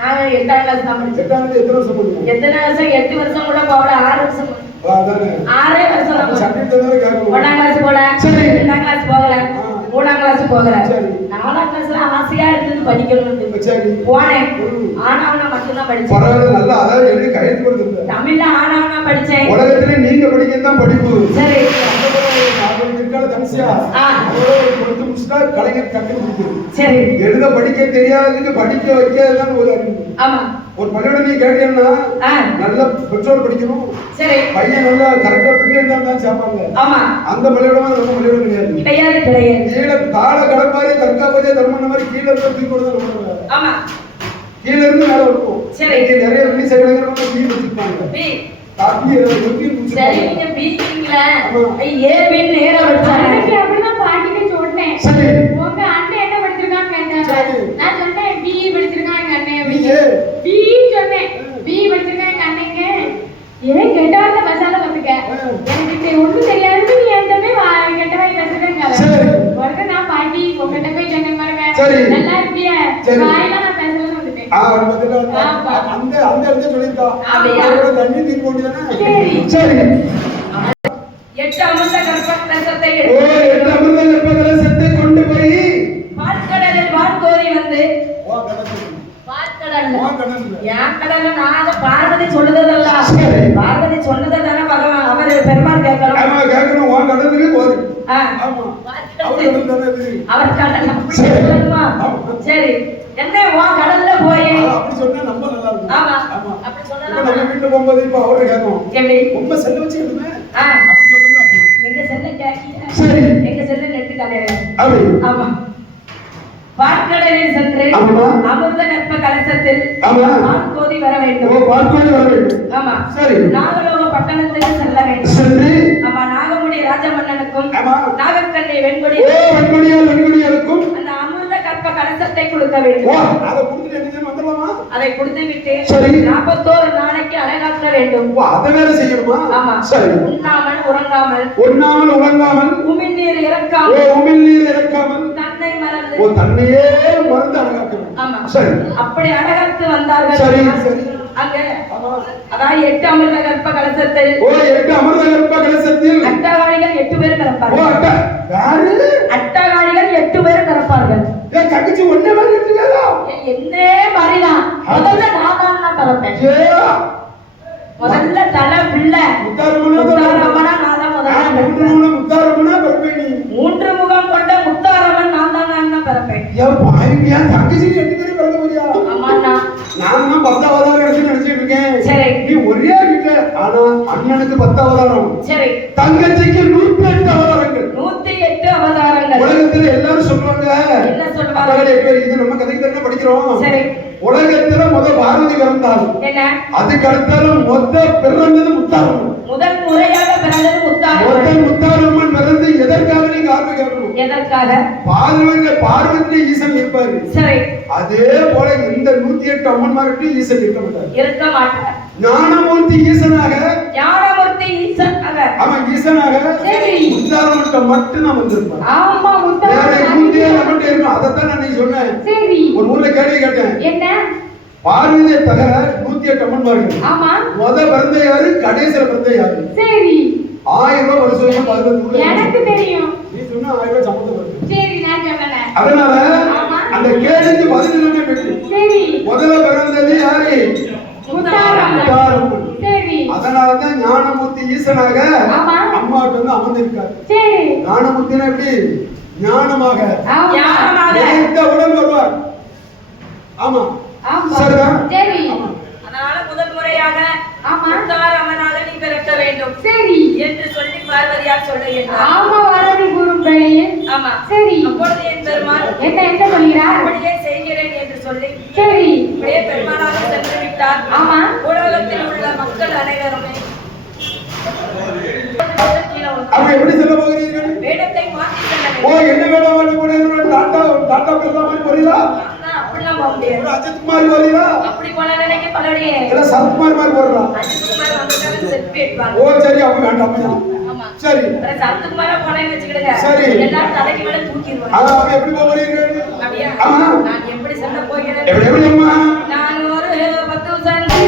நான் 8ஆம் கிளாஸ் தான் படிச்சேன். 8ஆவது எத்தனை வருஷம் படிச்சீங்க? எத்தனை வருஷம்? 8 வருஷம் கூட போகல, 6 வருஷம். அதானே. 6 வருஷம் தான் போனேன். சப்ஜெக்ட் தான் கேட்கணும். 1ஆம் கிளாஸ் போல, சரி. 2ஆம் கிளாஸ் போகல, 3ஆம் கிளாஸ் போகல. சரி. 4ஆம் கிளாஸ்ல ஆசையா இருந்தது படிக்கணும்னு சரி. போனேன். ஆனாவனா மட்டும்தான் படிச்சேன். பரவாயில்ல, நல்லா அதாவது எழுதி கையெழுத்து கொடுத்துருந்தேன். தமிழ்ல ஆனாவனா படிச்சேன். உலகத்துல நீங்க படிக்கிறது தான் படிப்பு. சரி. கலைஞர் டக்குன்னு கொடுக்குது. சரி. எழுத படிக்க தெரியாததுக்கு படிக்க வைக்கிறதுதான் ஒரு அறிவு. ஆமா. ஒரு பள்ளியோட நீ கேட்டீங்கன்னா நல்ல பெற்றோர் படிக்கணும், சரி. பையன் நல்லா கரெக்டா பிரிண்ட் தான் சேர்ப்பாங்க. ஆமா. அந்த பள்ளியோட நம்ம பள்ளியோட கிடையாது. கிடையாது கிடையாது. கீழே கால கடப்பாரி தற்காப்பதே தர்மம் மாதிரி கீழே இருந்து தூக்கி கொடுத்தா ஆமா. கீழே இருந்து மேல இருக்கும். சரி. நிறைய வெளி சைடுங்க பீ வச்சிருப்பாங்க. பி. காப்பி தூக்கி சரி, நீங்க பீங்கள ஏ பின் நேரா வச்சாங்க. அன்னைக்கு அப்படிதான் பாட்டிக்கு சொன்னேன். சரி. உங்க அண்ணன் என்ன படிச்சிருக்கான்னு கேட்டாங்க. சரி. நான் சொன்னேன் BE படிச்சிருக்கான் எங்க அண்ணன். BE? BE சொன்னேன். BE படிச்சிருக்கான் எங்க அண்ணனுக்கு. ஏன் கேட்டாத பசால வந்துக்க. எனக்கு ஒண்ணும் தெரியாது, நீ என்கிட்ட போய் கெட்ட வாய் பேசுறேங்க. சரி. உடனே நான் பாட்டி உங்ககிட்ட போய் சொன்னேன் பாருங்க. சரி. நல்லா இருப்பிய. சரி. வாயில நான் பேசலன்னு வந்துட்டேன். அந்த இடத்துல சொல்லிருக்கா. அப்படியா? தண்ணி தூக்கி போட்டுதானே. சரி. சரி. 8 அமிர்த கர்ப்ப கலசத்தை ஓ 8 அமிர்த கர்ப்ப கலசத்தை கொண்டு போய் பால்கடலில் வான் கோரி வந்து வா கடத்து. பால்கடலில் கடல்ல. உன் கடல்ல. என் கடல்ல நான் அதை பார்வதி சொல்லுதல்ல. சரி. பார்வதி சொன்னதை தானே பகவான் அவர் பெருமாள் கேட்கணும். ஆமா கேட்கணும் உன் கடலுக்கு போகுது. ஆ. ஆமா அவர் கடல் தானே இது. அவர் கடல் அப்படி சரி. சொல்லணுமா? ஆமா. சரி என்ன உன் கடல்ல போய் அப்படி சொன்னா நம்ம நல்லா இருக்கும். ஆமா ஆமா. அப்படி இப்ப சொல்லலாம். நம்ம வீட்டுல போகும்போது இப்ப அவரை கேட்கணும். எப்படி? ரொம்ப செல்ல வச்சு எடுமே. ஆ. அப்படி சொல்லணும்னா அப்படி. எங்க செல்ல கேட்டீங்க? சரி. எங்க செல்ல நெட்டு கிடையாது. அப்படி. ஆமா. பார்க்கடலில் சென்று ஆமா. அமிர்த கற்ப கலசத்தில் ஆமா. பால்கோதி வர ஓ வேண்டும். பார்க்கவே வர வேண்டும். ஆமா. சரி. நாகலோக பட்டணத்துக்கு செல்ல வேண்டும். சென்று ஆமா. நாகமுடி ராஜமன்னனுக்கும் ஆமா. நாகக்கண்ணை வெண்கொடி ஓ வெண்மணியாருக்கும் அந்த அமிர்த கற்ப கலசத்தை கொடுக்க ஓ வேண்டும். அதை கொடுத்துட்டு என்ன செய்யணும் வந்துடலாமா? அதை கொடுத்து விட்டு சரி. 41 நாளைக்கு அழகாக்க வேண்டும். ஓ அதை வேற செய்யணுமா? ஆமா. சரி. உண்ணாமல் உறங்காமல் உண்ணாமல் உறங்காமல் உமிழ்நீர் ஓ இறக்காமல் உமிழ் நீர் இறக்காமல் தன்னை மறந்து ஓ தன்னையே மறந்து அடகாக்கணும். ஆமா. சரி. அப்படி அடகாத்து வந்தார்கள். சரி, சரி. அங்க ஆமா. அதாவது 8 அமிர்த கற்ப கலசத்தில் ஓ 8 அமிர்த கற்ப கலசத்தில் அட்டகாளிகள் 8 பேர் ஓ பிறப்பார்கள். அட்டா யாரு? அட்டகாளிகள் 8 பேர் பிறப்பார்கள். ஏன் தங்கச்சி ஒண்ணே மாதிரி இருக்கீங்களா? என்னே மாதிரிதான் முதல்ல நான் தான் பிறப்பேன். ஏ முதல்ல தலை பிள்ளை முத்தாரம்மனா நான் தான் முதல்ல பிறப்பேன். முத்தாரம்மனா பரப்பேனி. 3 முகம் கொண்ட முத்தாரம்மன் நான் தான் பிறப்பேன். ஏன் பாருங்க தங்கச்சி 8 பேரும் பிறக்க முடியா? ஆமாண்ணா. நான் தான் 10 அவதாரம் நினைச்சிட்டு இருக்கேன். சரி. நீ ஒரே வீட்டுல ஆனா அண்ணனுக்கு 10 அவதாரம் சரி. தங்கச்சிக்கு 108 அவதாரங்கள் 108 அவதாரங்கள். உலகத்துல எல்லாரும் சொல்லுவாங்க. என்ன சொல்லுவாங்க? அதாவது இது நம்ம கதைக்கு தானே படிக்கிறோம். சரி. உலகத்துல பார்வதி பிறந்தாள். என்ன? அதுக்கு அடுத்தால பிறந்தது முத்தாரம்மன். முதல் முறையாக பிறந்தது முத்தாரம்மன். முத்தாரம்மன் பிறந்து எதற்காக நீங்க ஆர்வம் கேட்கணும்? எதற்காக? பார்வதி ஈசன் இருப்பாரு. சரி. அதே போல இந்த 108 அம்மன்மார்கிட்ட ஈசன் இருக்க மாட்டார். இருக்க மாட்டார். ஞானமூர்த்தி ஈசனாக ஞானமூர்த்தி ஈசனாக அவன் ஈசனாக சரி. முத்தாரம்மன் மட்டும் நான் வந்திருப்பான். ஆமா வேற முத்தாரம்மன். 108 இருக்கும். அதைத்தான் நான் சொன்னேன். சரி. ஒரு ஊர்ல கேள்வி கேட்டேன். என்ன? பார்வதியை தவிர 108 அம்மன்மார்கள். ஆமா. பிறந்த யாரு கடைசியில பிறந்த யாரு? சரி. 1000 ரூபாய் வருஷம் 15 எனக்கு தெரியும். நீ சொன்னா 1000 ரூபாய் சம்பளம் வருது. சரி நான் சொன்னேன். அதனால ஆமா. அந்த கேள்விக்கு பதில் என்னன்னு கேட்டு சரி. முதல்ல பிறந்தது யாரு? முத்தாரம்மன். முத்தாரம்மன். சரி. அதனாலதான் ஞானமூர்த்தி ஈசனாக ஆமா. அம்மாட்ட வந்து அமர்ந்திருக்காரு. சரி. ஞானமூர்த்தினா எப்படி? ஞானமாக ஆமா. ஞானமாக நினைத்தவுடன் வருவார். ஆமா ஆமா. சரிதான்? சரி. ஆமா. அதனால முதல் முறையாக ஆமா. முத்தாரம்மனாக நீ பிறக்க வேண்டும் சரி. என்று சொல்லி பார்வதியார் சொல்லுகிறார். ஆமா வரதி கூறும்படியில். ஆமா. சரி. அப்பொழுது என் பெருமாள் என்ன சொல்கிறார்? அப்படியே செய்கிறேன் என்று சொல்லி சரி. அப்படியே பெருமானாக சென்று விட்டார். ஆமா. உலகத்தில் உள்ள மக்கள் அனைவருமே அப்ப எப்படி சொல்ல போகிறீர்கள்? வேடத்தை மாற்றி செல்ல ஓ வேண்டும். என்ன வேடம் வாங்க போறீங்க? டாடா பிர்லா மாதிரி போறீங்களா? அப்படிலாம் போக முடியாது. ஒரு அஜித் குமார் போறீங்களா? அப்படி போல நினைக்க பலருடைய இல்ல சரத்குமார் மாதிரி போறீங்களா? அஜித்குமார் வந்துட்டாரு செல்ஃபி எடுப்பாங்க. ஓ சரி அப்ப வேண்டாம் ஐயா. ஆமா. சரி அப்புறம் சரத்குமாரா போனேன்னு வச்சுக்கிடுங்க. சரி. எல்லாரும் தலைக்கு மேல தூக்கிடுவாங்க. அப்ப எப்படி போறீங்க? அப்படியா? ஆமா. நான் எப்படி சொல்ல போகிறேன்? எப்படி அம்மா? நான் ஒரு 10 சந்தி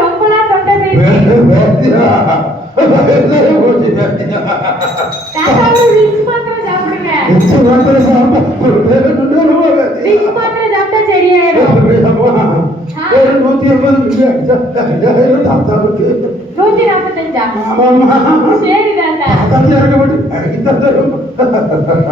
ரொம்பலாம் தொண்டை சாப்பிட்டா சரியாயிரும். 180 145. ஆமாமா சரி தாத்தா. அதான் இறக்க மாட்டேன் இந்த தரும்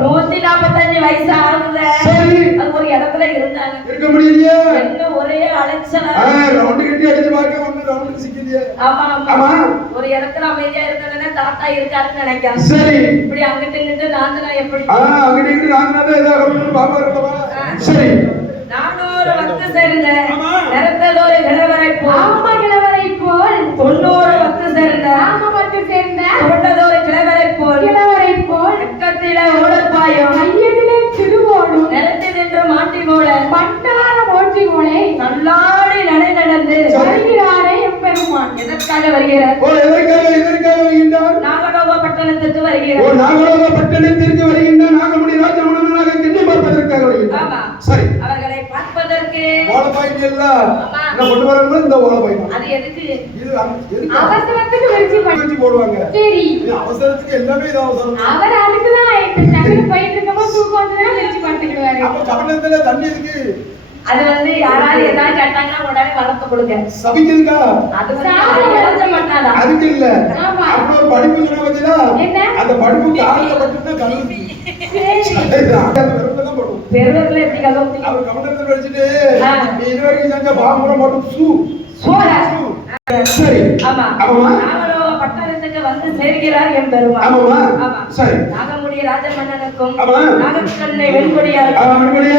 145 வயசு ஆகுது. சரி அது ஒரு இடத்துல இருந்தாங்க. இருக்க முடியலையா என்ன ஒரே அலைச்சலா. ரவுண்ட் கட்டி அடிச்சு பார்க்க ஒண்ணு ரவுண்ட் சிக்கலையே ஆமா ஆமா ஆமா. ஒரு இடத்துல அமைதியா இருந்ததுன்னா தாத்தா இருக்காருன்னு நினைக்கிறேன். சரி இப்படி அங்கிட்டு இங்கிட்டு நாந்தனா எப்படி அங்கிட்ட இங்கிட்டு நாங்க ஏதாவது பாப்பா இருக்கவா சரி 400 வந்து சேர்ந்த ஆமா. நிறத்ததொரு கிழவரை போல் ஆமா கிழவரை போல் 90 வந்து சேர்ந்த ஆமா வந்து சேர்ந்த கொண்டதொரு கிழவரை போல் கிழவரை போல் பக்கத்தில ஓடப்பாயும் கையதிலே திருவோடும் நிறத்தி நின்று மாட்டி போல பண்டார ஓட்டி போலே நல்லாடி நடந்து வருகிறாரே எம்பெருமான். எதற்காக வருகிறார்? ஓ எதற்காக வருகின்றார் நாகலோக பட்டணத்துக்கு ஓ வருகிறார். நாகலோக பட்டணத்திற்கு வருகின்றார் நாகமுடி ராஜமன்னனாக கெட்டி பார்ப்பதற்காக வருகின்றார் ஆமா. சரி அவர்களை பார்ப்பதற்கு ஓலப்பாய்க்கு இல்ல ஆமா. என்ன கொண்டு வரணும் இந்த ஓலப்பாய் தான் அது எதுக்கு? இது எதுக்கு அவசரத்துக்கு விரிச்சு பண்ணி வச்சு போடுவாங்க சரி இது அவசரத்துக்கு எல்லாமே இது அவசரம் தான். அவர் அதுக்குதான் இப்ப டக்குனு போயிட்டு இருக்கப்போ தூக்கம் வந்ததுன்னா விரிச்சு படுத்துக்கிடுவாரு. அப்ப கவனத்துல தண்ணி இருக்கு அது வந்து யாராவது ஏதாவது கேட்டாங்கன்னா உடனே வளர்த்து கொடுங்க. சபிக்குதுக்கா அது வந்து யாரும் எழுத மாட்டாரா? அதுக்கு இல்ல ஆமா. அப்படி ஒரு படிப்பு சொன்ன பத்தியா என்ன? அந்த படிப்பு காலில் பட்டுனா கல்லு சரி தான் போடும் பெருவர்ல எப்படி கலந்து அவர் கவனத்துல வச்சுட்டு ஆ. நீ இதுவரைக்கும் செஞ்ச பாம்புரம் போட்டு சோழ சரி ஆமா. ஆமாமா நாகலோக பட்டணத்துக்கு வந்து சேர்கிறார் எம்பெருமான். ஆமாமா ஆமா. சரி நாகமுடி ராஜமன்னனுக்கும் ஆமா. நாகக்கண்ணை வெண்கொடியாருக்கும் மறுபடியா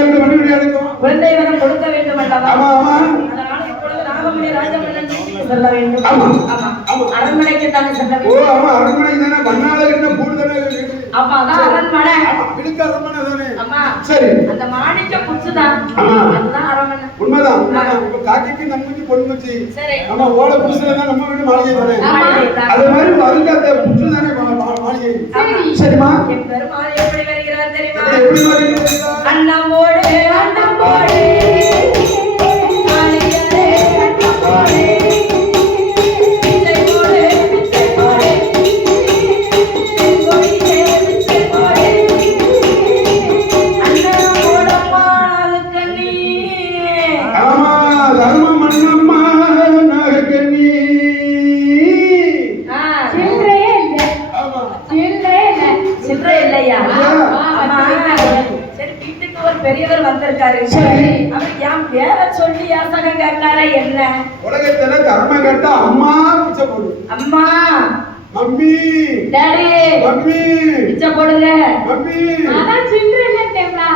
இருக்கும் குழந்தை வரம் கொடுக்க வேண்டும் அல்லவா? ஆமா ஆமா அதனால இப்பொழுது நாகமுடி ராஜமன்னன் வீட்டுக்கு செல்ல வேண்டும். ஆமா. ஆமா. ஆமா. அரண்மனைக்கு தானே செல்ல ஓ வேண்டும். ஆமா அரண்மனை தானே பண்ணால என்ன கூடு தானே இருக்கு. ஆமா அதான் அரண்மனை. ஆமா விழுக்க அரண்மனை தானே ஆமா. சரி அந்த மாணிக்க புச்சுதான். ஆமா. அதுதான் அரண்மனை. உண்மைதான் இப்ப காக்கைக்கு நன்மைக்கு பொண்ணுச்சு சரி. நம்ம ஓட புதுசுல தான் நம்ம வீட்டு மாளிகை தானே ஆமா. அது மாதிரி அதுக்கு அந்த புற்று தானே மாளிகை சரி. சரிமா எம்பெருமான் எப்படி வருகிறார் தெரியுமா? எப்படி மாளிகை அன்னமோடு அன்னமோடு ஆலியரே அன்னமோடு பிச்சை போடு பிச்சை போடு கொடியே பிச்சை போடு அன்னமோடம்மா நாகக்கண்ணி. ஆமா தர்ம மன்னம்மா நாகக்கண்ணி சில்லறையே இல்ல ஆமா சில்லறையே இல்ல சில்லறை இல்லையா? ஐயா. ஆமா. சரி வீட்டுக்கு ஒரு பெரியவர் வந்திருக்காரு. சரி. அவர் என் பேரை சொல்லி யாசகம் கேட்டாரா என்ன? உலகத்துல தர்மம் கேட்டா அம்மா பிச்சை போடு அம்மா மம்மி டாடி மம்மி பிச்சை போடுங்க. மம்மி அதான் சில்லறை இல்ல டேப்லா.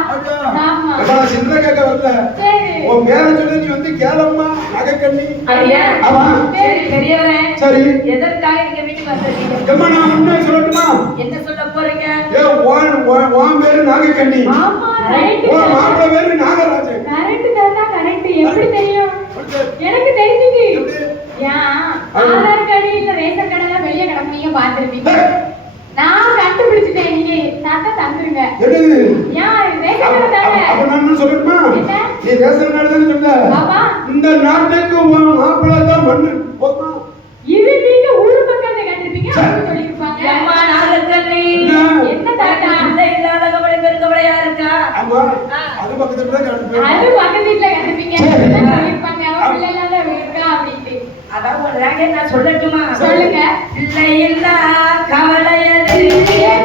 ஆமா. நான் சின்ன கேட்க வரல சரி உன் பேரை சொல்லி நீ வந்து கேளம்மா நகைக்கண்ணி ஐயா. ஆமா சரி பெரியவரே சரி எதற்காக நீங்க வீட்டுக்கு வந்திருக்கீங்க? எம்மா நான் உண்மையை சொல்லட்டுமா என்ன சொல்ல போறீங்க? ஏ உன் பேரு நாகக்கண்ணி ஆமா கரெக்ட் உன் மாப்பிள்ளை பேரு நாகராஜன் கரெக்ட் தாத்தா கரெக்ட் எப்படி தெரியும்? எனக்கு தெரிஞ்சுச்சு. ஏன் ஆதார் கார்டு இல்ல ரேஷன் கார்டு எல்லாம் வெளியே கிடப்பீங்க பாத்துருப்பீங்க. நான் கண்டுபிடிச்சிட்டேன். நீங்க தாத்தா தந்துருங்க. என்னது ஏன் ரேஷன் கார்டு தானே? அப்ப நான் என்ன சொல்லட்டுமா என்ன? நீ ரேஷன் கார்டு தானே சொன்ன ஆமா. இந்த நாட்டுக்கு உன் மாப்பிள்ளை தான் மண்ணு போதுமா இது நீங்க ஊர் பக்கத்துல கண்டிருப்பீங்க அப்படி சொல்லிருப்பாங்க. அம்மா நாகக்கண்ணி. என்ன தாத்தா? இந்த இல்லாத கவலை பெருக்கவளையா இருக்கா? ஆமா அது பக்கத்துல தான் கிடக்கு அது பக்கத்து வீட்டுல கண்டிருப்பீங்க அப்படிதான் சொல்லிருப்பாங்க. அவ பிள்ளை இல்லாத இருக்கா அப்படின்ட்டு. அதான் ஒரு ராகே நான் சொல்லட்டுமா? சொல்லுங்க. இல்லை இல்லா கவலையது ஆ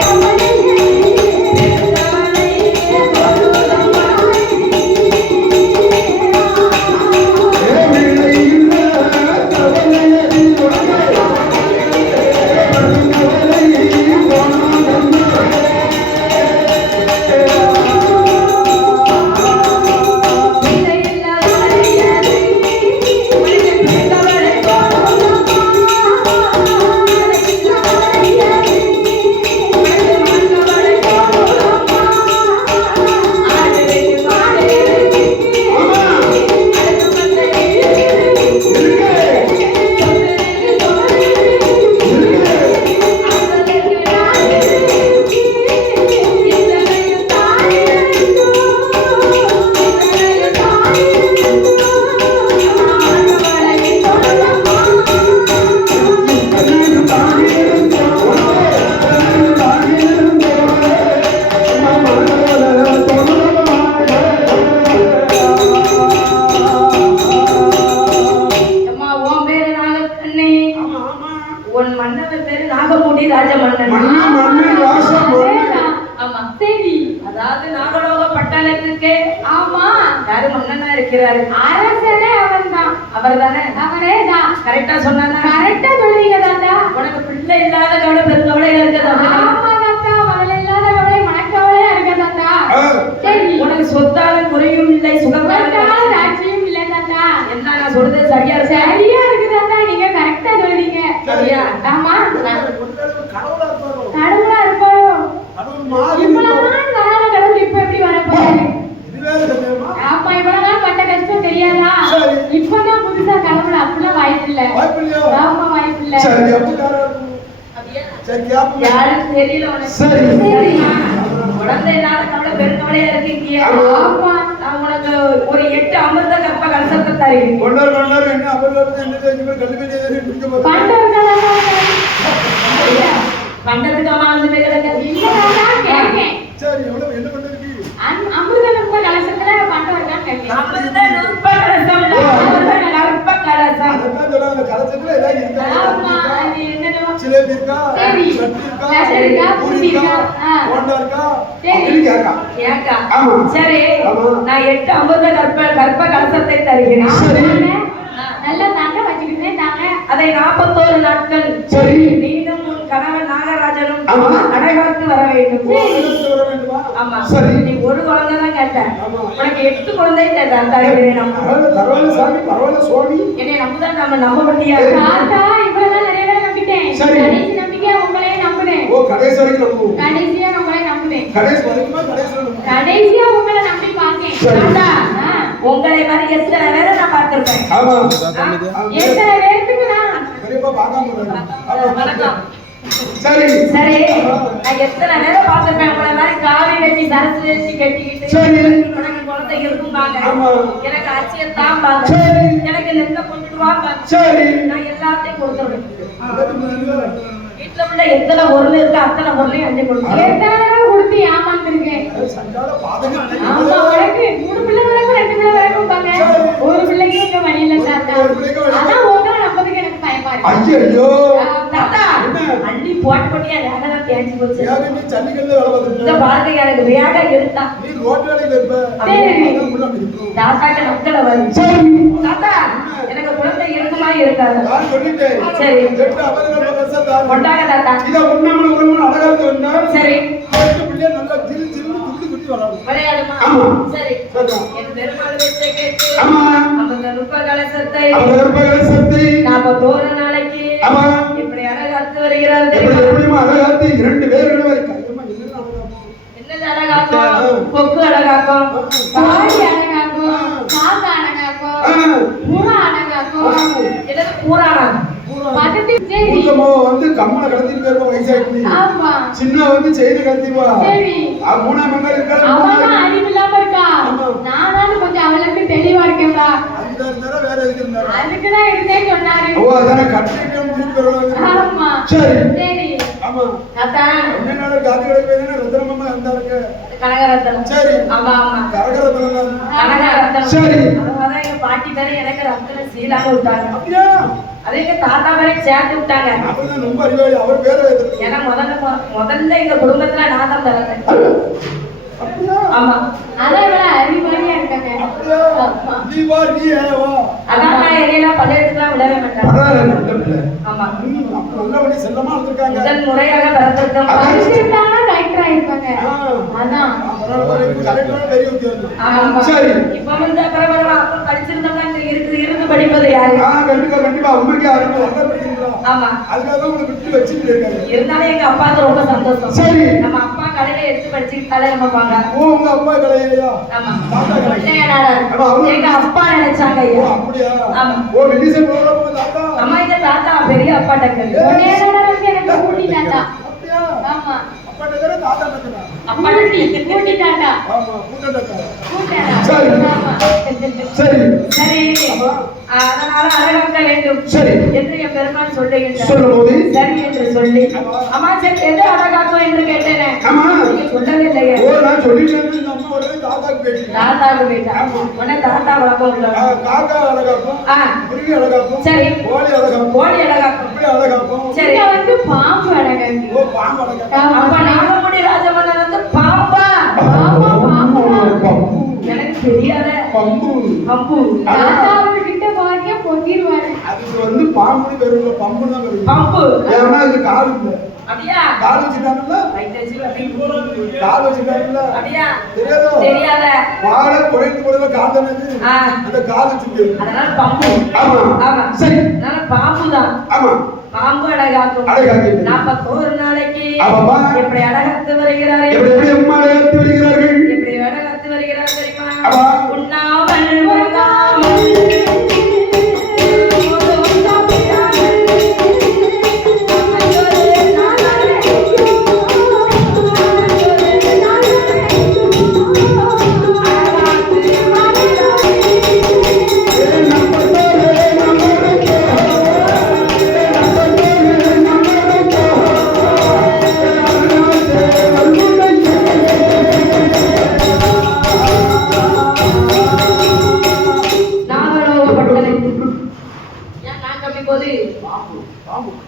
நாகமுடி ராஜமன்னன். மன்னன் ராசம் அதேதான். ஆமா. சரி. அதாவது நாகலோக பட்டாளத்துக்கு ஆமா. யாரு மன்னனா இருக்கிறாரு? அரசனே அவன்தான். அவர்தானே? அவரேதான். கரெக்டா சொன்னானா? கரெக்டா சொல்றீங்க தாத்தா. உனக்கு பிள்ளை இல்லாத கவலை பெருங்கவலை இருக்குது. ஆமா தாத்தா, முதல்ல இல்லாத கவலை மனக்கவலையா இருக்கு தாத்தா. சரி. உனக்கு சொத்தாலும் குறையும் இல்லை, சுகத்தாலும் உங்களுக்கான ராஜ்யம் இல்ல தாத்தா. என்ன நான் சொல்றது சரியா இருக்கா? சரியா இருக்கு தாத்தா, நீங்க கரெக்டா சொல்றீங்க. சரியா? ஆமா. கடவுளா இருப்பாரோ? கடவுளா இருப்பாரோ? கடவுள் மாதிரி இவ்வளவு நாள் வராத கடவுள் இப்ப எப்படி வர போறாரு? இது வேற சந்தேகமா? ஆமா, இவ்வளவு நாள் பட்ட கஷ்டம் தெரியாதா? சரி. இப்பதான் புதுசா கடவுள் அப்படிலாம் வாய்ப்பு இல்ல. வாய்ப்பில்லையா? ஆமா, வாய்ப்பு இல்ல. சரி அப்ப யாரா இருக்கும்? அப்படியா? சரி கேப்போம். யாருன்னு தெரியல உனக்கு. சரி. சரிம்மா. குழந்தை இல்லாத கவலை பெருங்கவலையா இருக்கீங்க. ஆமா. நான் உனக்கு ஒரு 8 அமிர்த கற்ப கலசத்தை தருகிறேன். கொண்டார் என்ன அவர்கள் என்ன தெரிஞ்சு கல்வி செய்து பிடிக்க போறாங்க. பண்டவர்கள் பண்டத்துக்கு அம்மா வந்து கிடக்கு. இல்ல தாத்தா, கேட்கேன். சரி எவ்வளவு என்ன பண்றதுக்கு? அமிர்த கற்ப கலசத்துல பண்டவர்கள் கேட்கேன். அமிர்த நுட்ப கலசம் இல்ல, அமிர்த கற்ப கலசம். அதான் சொல்றாங்க அந்த கலசத்துல ஏதாவது இருக்கா? ஆமா, அது என்னது? சிலேபி இருக்கா? சரி. லட்டு இருக்கா? லட்டு இருக்கா? பூரி பூரி இருக்கா? இருக்கா? போண்டா இருக்கா? சரி. அப்படின்னு கேட்கா. ஏக்கா? ஆமா. சரி, ஆமா. நான் 8 அமிர்த கற்ப கலசத்தை தருகிறேன். சரி. நல்லா தாங்க வச்சுக்கிட்டேன் தாங்க. அதை 41 நாட்கள் சரி. நீனும் உன் கணவன் நாகராஜனும் ஆமா. அடைகாத்து வர வேண்டும். குழந்தை வர வேண்டுமா? ஆமா. சரி. நீ ஒரு குழந்தை தான் கேட்ட. ஆமா. உனக்கு 8 குழந்தை தருகிறேன். நம்ம பரவாயில்ல சாமி, பரவாயில்ல சுவாமி. என்னை நம்புதான் நம்ம நம்ப முடியா? தாத்தா, இவ்வளவு நாள் நிறைய பேரை நம்பிட்டேன். சரி. கடைசி நம்பிக்கையா உங்களையே நம்புனேன். ஓ கடைசி வரைக்கும் நம்புவோம். கடைசியா உங்களை நம்புனேன். கடைசி வரைக்குமா கடைசி நம்புவோம். கடைசியா உங்களை நம்பி பாக்கேன். சரி. தாத்தா, ஆ. உங்களை மாதிரி எத்தனை பேரை நான் பார்த்திருப்பேன். ஆமா. எத்தனை பேருக்கு நான் பெரியப்பா பார்க்காம இருக்காங்க. வணக்கம். சரி. சரி, நான் எத்தனை பேரை பார்த்திருப்பேன். உங்களை மாதிரி காவி வெட்டி சரசு வச்சு கட்டிக்கிட்டு சரி. உனக்கு குழந்தை இருக்கும்பாங்க. ஆமா. எனக்கு அரிசியத்தான் பாங்க. சரி. எனக்கு நெல்லை கொண்டு வாங்க. சரி. நான் எல்லாத்தையும் கொடுத்துருவேன். சரி. வீட்டுல உள்ள எத்தனை பொருள் இருக்கு அத்தனை பொருளையும் அஞ்சு கொடுத்தேன். எத்தனை தடவை கொடுத்து ஏமாந்துருக்கேன். சண்டால பாதகம் ஆமா, உனக்கு 3 பிள்ளை வரைக்கும் 2 பிள்ளை வரைக்கும் பாங்க. ஒரு பிள்ளைக்கு இங்க வழி இல்ல தாத்தா. ஒரு பிள்ளைக்கு வழி இல்ல. அதான் உங்களை நம்பதுக்கு எனக்கு பயமா இருக்கு. ஐயோ. தாத்தா, என்ன? அள்ளி போட்டு போட்டியா வேகம் தேஞ்சு போச்சு. ஏன் நீ ஜல்லிக்கட்டுல வேலை இந்த பார்த்துட்டு பாருங்க எனக்கு வேகம் இருந்தா நீ ரோட் வேலையில இருப்ப. சரி. அதான் உள்ள அப்படி இருக்கும். தாத்தாக்கு நக்கல வரும். சரி. தாத்தா, எனக்கு குழந்தை இருக்குமா இருக்காது? நான் சொல்லிட்டேன். சரி. 8 அவர்கள் தான். கொண்டாங்க தாத்தா. இத உண்ணாமல உண்ணாமல அழகாத்து வந்தால் சரி. 8 பிள்ளை நல்லா ஜில் ஜில்னு துள்ளி துள்ளி வளரும். விளையாடுமா? ஆமா. சரி. சரிதான். என் பெருமாள் வச்ச கேட்டு ஆமா. அந்த நுட்ப கலசத்தை அவர்கள் சக்தி. நாம தோற நாளைக்கு ஆமா. இப்படி அழகாத்து வருகிறார் எப்படி தெரியுமா? எப்படிமா அழகாத்து 2 பேர் வரைக்கும் ஐயம்மா என்ன அழகாத்து. என்னது அழகாக்கும்? கொக்கு அழகாக்கும். கோழி அழகாக்கும், காக்கா அழகாக்கும், புறா அழகாக்கும். என்னது பூரானா? பக்கத்து சரி. மூத்தம்மா வந்து கம்மனை கடத்திட்டு போயிருப்பா வயசாயிட்டு. ஆமா. சின்ன வந்து செயினை கடத்திடுவா. சரி. மூணாம் மங்கள் இருக்காது. அவன் அறிவு இல்லாம இருக்கா. ஆமா. நானும் கொஞ்சம் அவளுக்கு தெளிவா இருக்கேன்டா. அந்த இருந்தாரா வேற எதுக்கு இருந்தாரா? அதுக்குதான் இருந்தேன்னு சொன்னாரு. ஓ அதான கட்டிட்டு திருப்பி வருவாங்க. ஆமா. சரி. சரி. ஆமா. தாத்தா, என்ன நாள் காத்து கிடக்கு வேணும்னா ரத்னமாமா இருந்தாருங்க. கனகரத்தனம். சரி. ஆமா ஆமா. கரகரத்தனம். கனகரத்தனம். சரி. அதனால எங்க பாட்டி பேரை எனக்கு ரத்தன சீலான்னு விட்டாங்க. அப்படியா? அதே எங்க தாத்தா பேரை சேர்த்து விட்டாங்க. அப்பதான் ரொம்ப அறிவாளி. அவர் பேரை வைத்திருக்காரு. ஏன்னா முதல்ல எங்க குடும்பத்துல நான் தான் பிறந்தேன். அப்படியா? ஆமா. அதான் இவ்வளவு அறிவாளியா இருக்காங்க. அப்படியா? ஆமா. நீ வா நீ வா. அதான் நான் எல்லாம் பள்ளியெடுத்துலாம் விடவே மாட்டேன். பரவாயில்ல நல்ல பிள்ளை. ஆமா. அப்ப நல்ல வழி செல்லமா இருந்திருக்காங்க. முதல் முறையாக பிறந்திருக்கோம். படிச்சிருந்தாங்கன்னா கலெக்டர் ஆயிருப்பாங்க. அதான். பரவாயில்ல கலெக்டர் பெரிய உத்தியோகம். ஆமா. சரி. இப்ப வந்து பரவாயில்ல அப்ப படிச்சிருந்தோம்னா இருந்து படிப்பது யாரு? கண்டிப்பா உண்மைக்கு யாரும் நல்லா படிக்கிறீங்களா? ஆமா. அதுக்காக தான் உங்களுக்கு விட்டு வச்சுட்டு இருக்காங்க. இருந்தாலும் எங்க அப்பாவுக்கு ரொம்ப சந்தோஷம். சரி. நம்ம அப்பா கடையில எடுத்து படிச்சுக்கிட்டாலே நம்ம பாங்க. ஓ உங்க அப்பா கலையா? ஆமா. தாத்தா கலை. இல்லையா, எங்க அப்பா நினைச்சாங்க ஓ ஐயா. அப்படியா? ஆமா. ஓ வில்லிசை போறப்ப தாத்தா. அம்மா எங்க தாத்தா பெரிய அப்பா டக்கல். உன்னையோட வந்து எனக்கு கூட்டிட்டாண்டா. அப்படியா? ஆமா. அப்பா டக்கரா தாத்தா டக்கரா? அப்பா கூட்டிட்டாண்டா. ஆமா கூட்ட டக்கரா. கூட்டாடா. சரி. ஆமா. சரி. சரி. ஆமா. அதனால அழகாக்க வேண்டும் சரி என்று என் பெருமாள் சொல்லுகின்றார். சொல்லும்போது சரி என்று சொல்லி அம்மா சரி எது அழகாக்கும் என்று கேட்டேனே. ஆமா நீங்க சொல்லவே இல்லையே. ஓ நான் சொல்லிட்டேன் இந்த அம்மா ஒரே தாத்தாக்கு பேட்டி தாத்தாவுக்கு போயிட்டா உடனே தாத்தா வளர்க்கும் காக்கா அழகாக்கும் குருவி அழகாக்கும் சரி கோழி அழகாக்கும் கோழி அழகாக்கும் இப்படி அழகாக்கும் சரி இங்க வந்து பாம்பு அழகாக்கு. ஓ பாம்பு அழகாக்கும் அப்ப நாகமுடி ராஜமன்னன் வந்து பாம்பா? ஆமா, பாம்பு. எனக்கு தெரியாத பம்பு பம்பு தாத்தாவுக்கு கிட்ட போறீங்க பொங்கிடுவாரு. அதுக்கு வந்து பாம்புன்னு பேரு இல்ல பம்புன்னு தான் பேரு. பம்பு ஏன்னா இது கால் இல்ல அப்படியா? கால் வச்சுட்டாங்கல்ல வைத்தேசி கால் வச்சுட்டாங்கல்ல அப்படியா? தெரியாதோ தெரியாத வாழை குறைந்து குறைந்த கால் தானே இது? அந்த கால் வச்சுட்டு அதனால பம்பு. ஆமா ஆமா சரி அதனால பாம்பு தான். ஆமா பாம்பு அழகாக்கும். அழகாக்கு 41 நாளைக்கு ஆமாம்மா. எப்படி அழகாத்து வருகிறார்கள், எப்படி எப்படி அம்மா அழகாத்து வருகிறார்கள் எப்படி அழகாத்து வருகிறார் தெரியுமா? ஆமா. உண்ணாமல் உறங்காமல்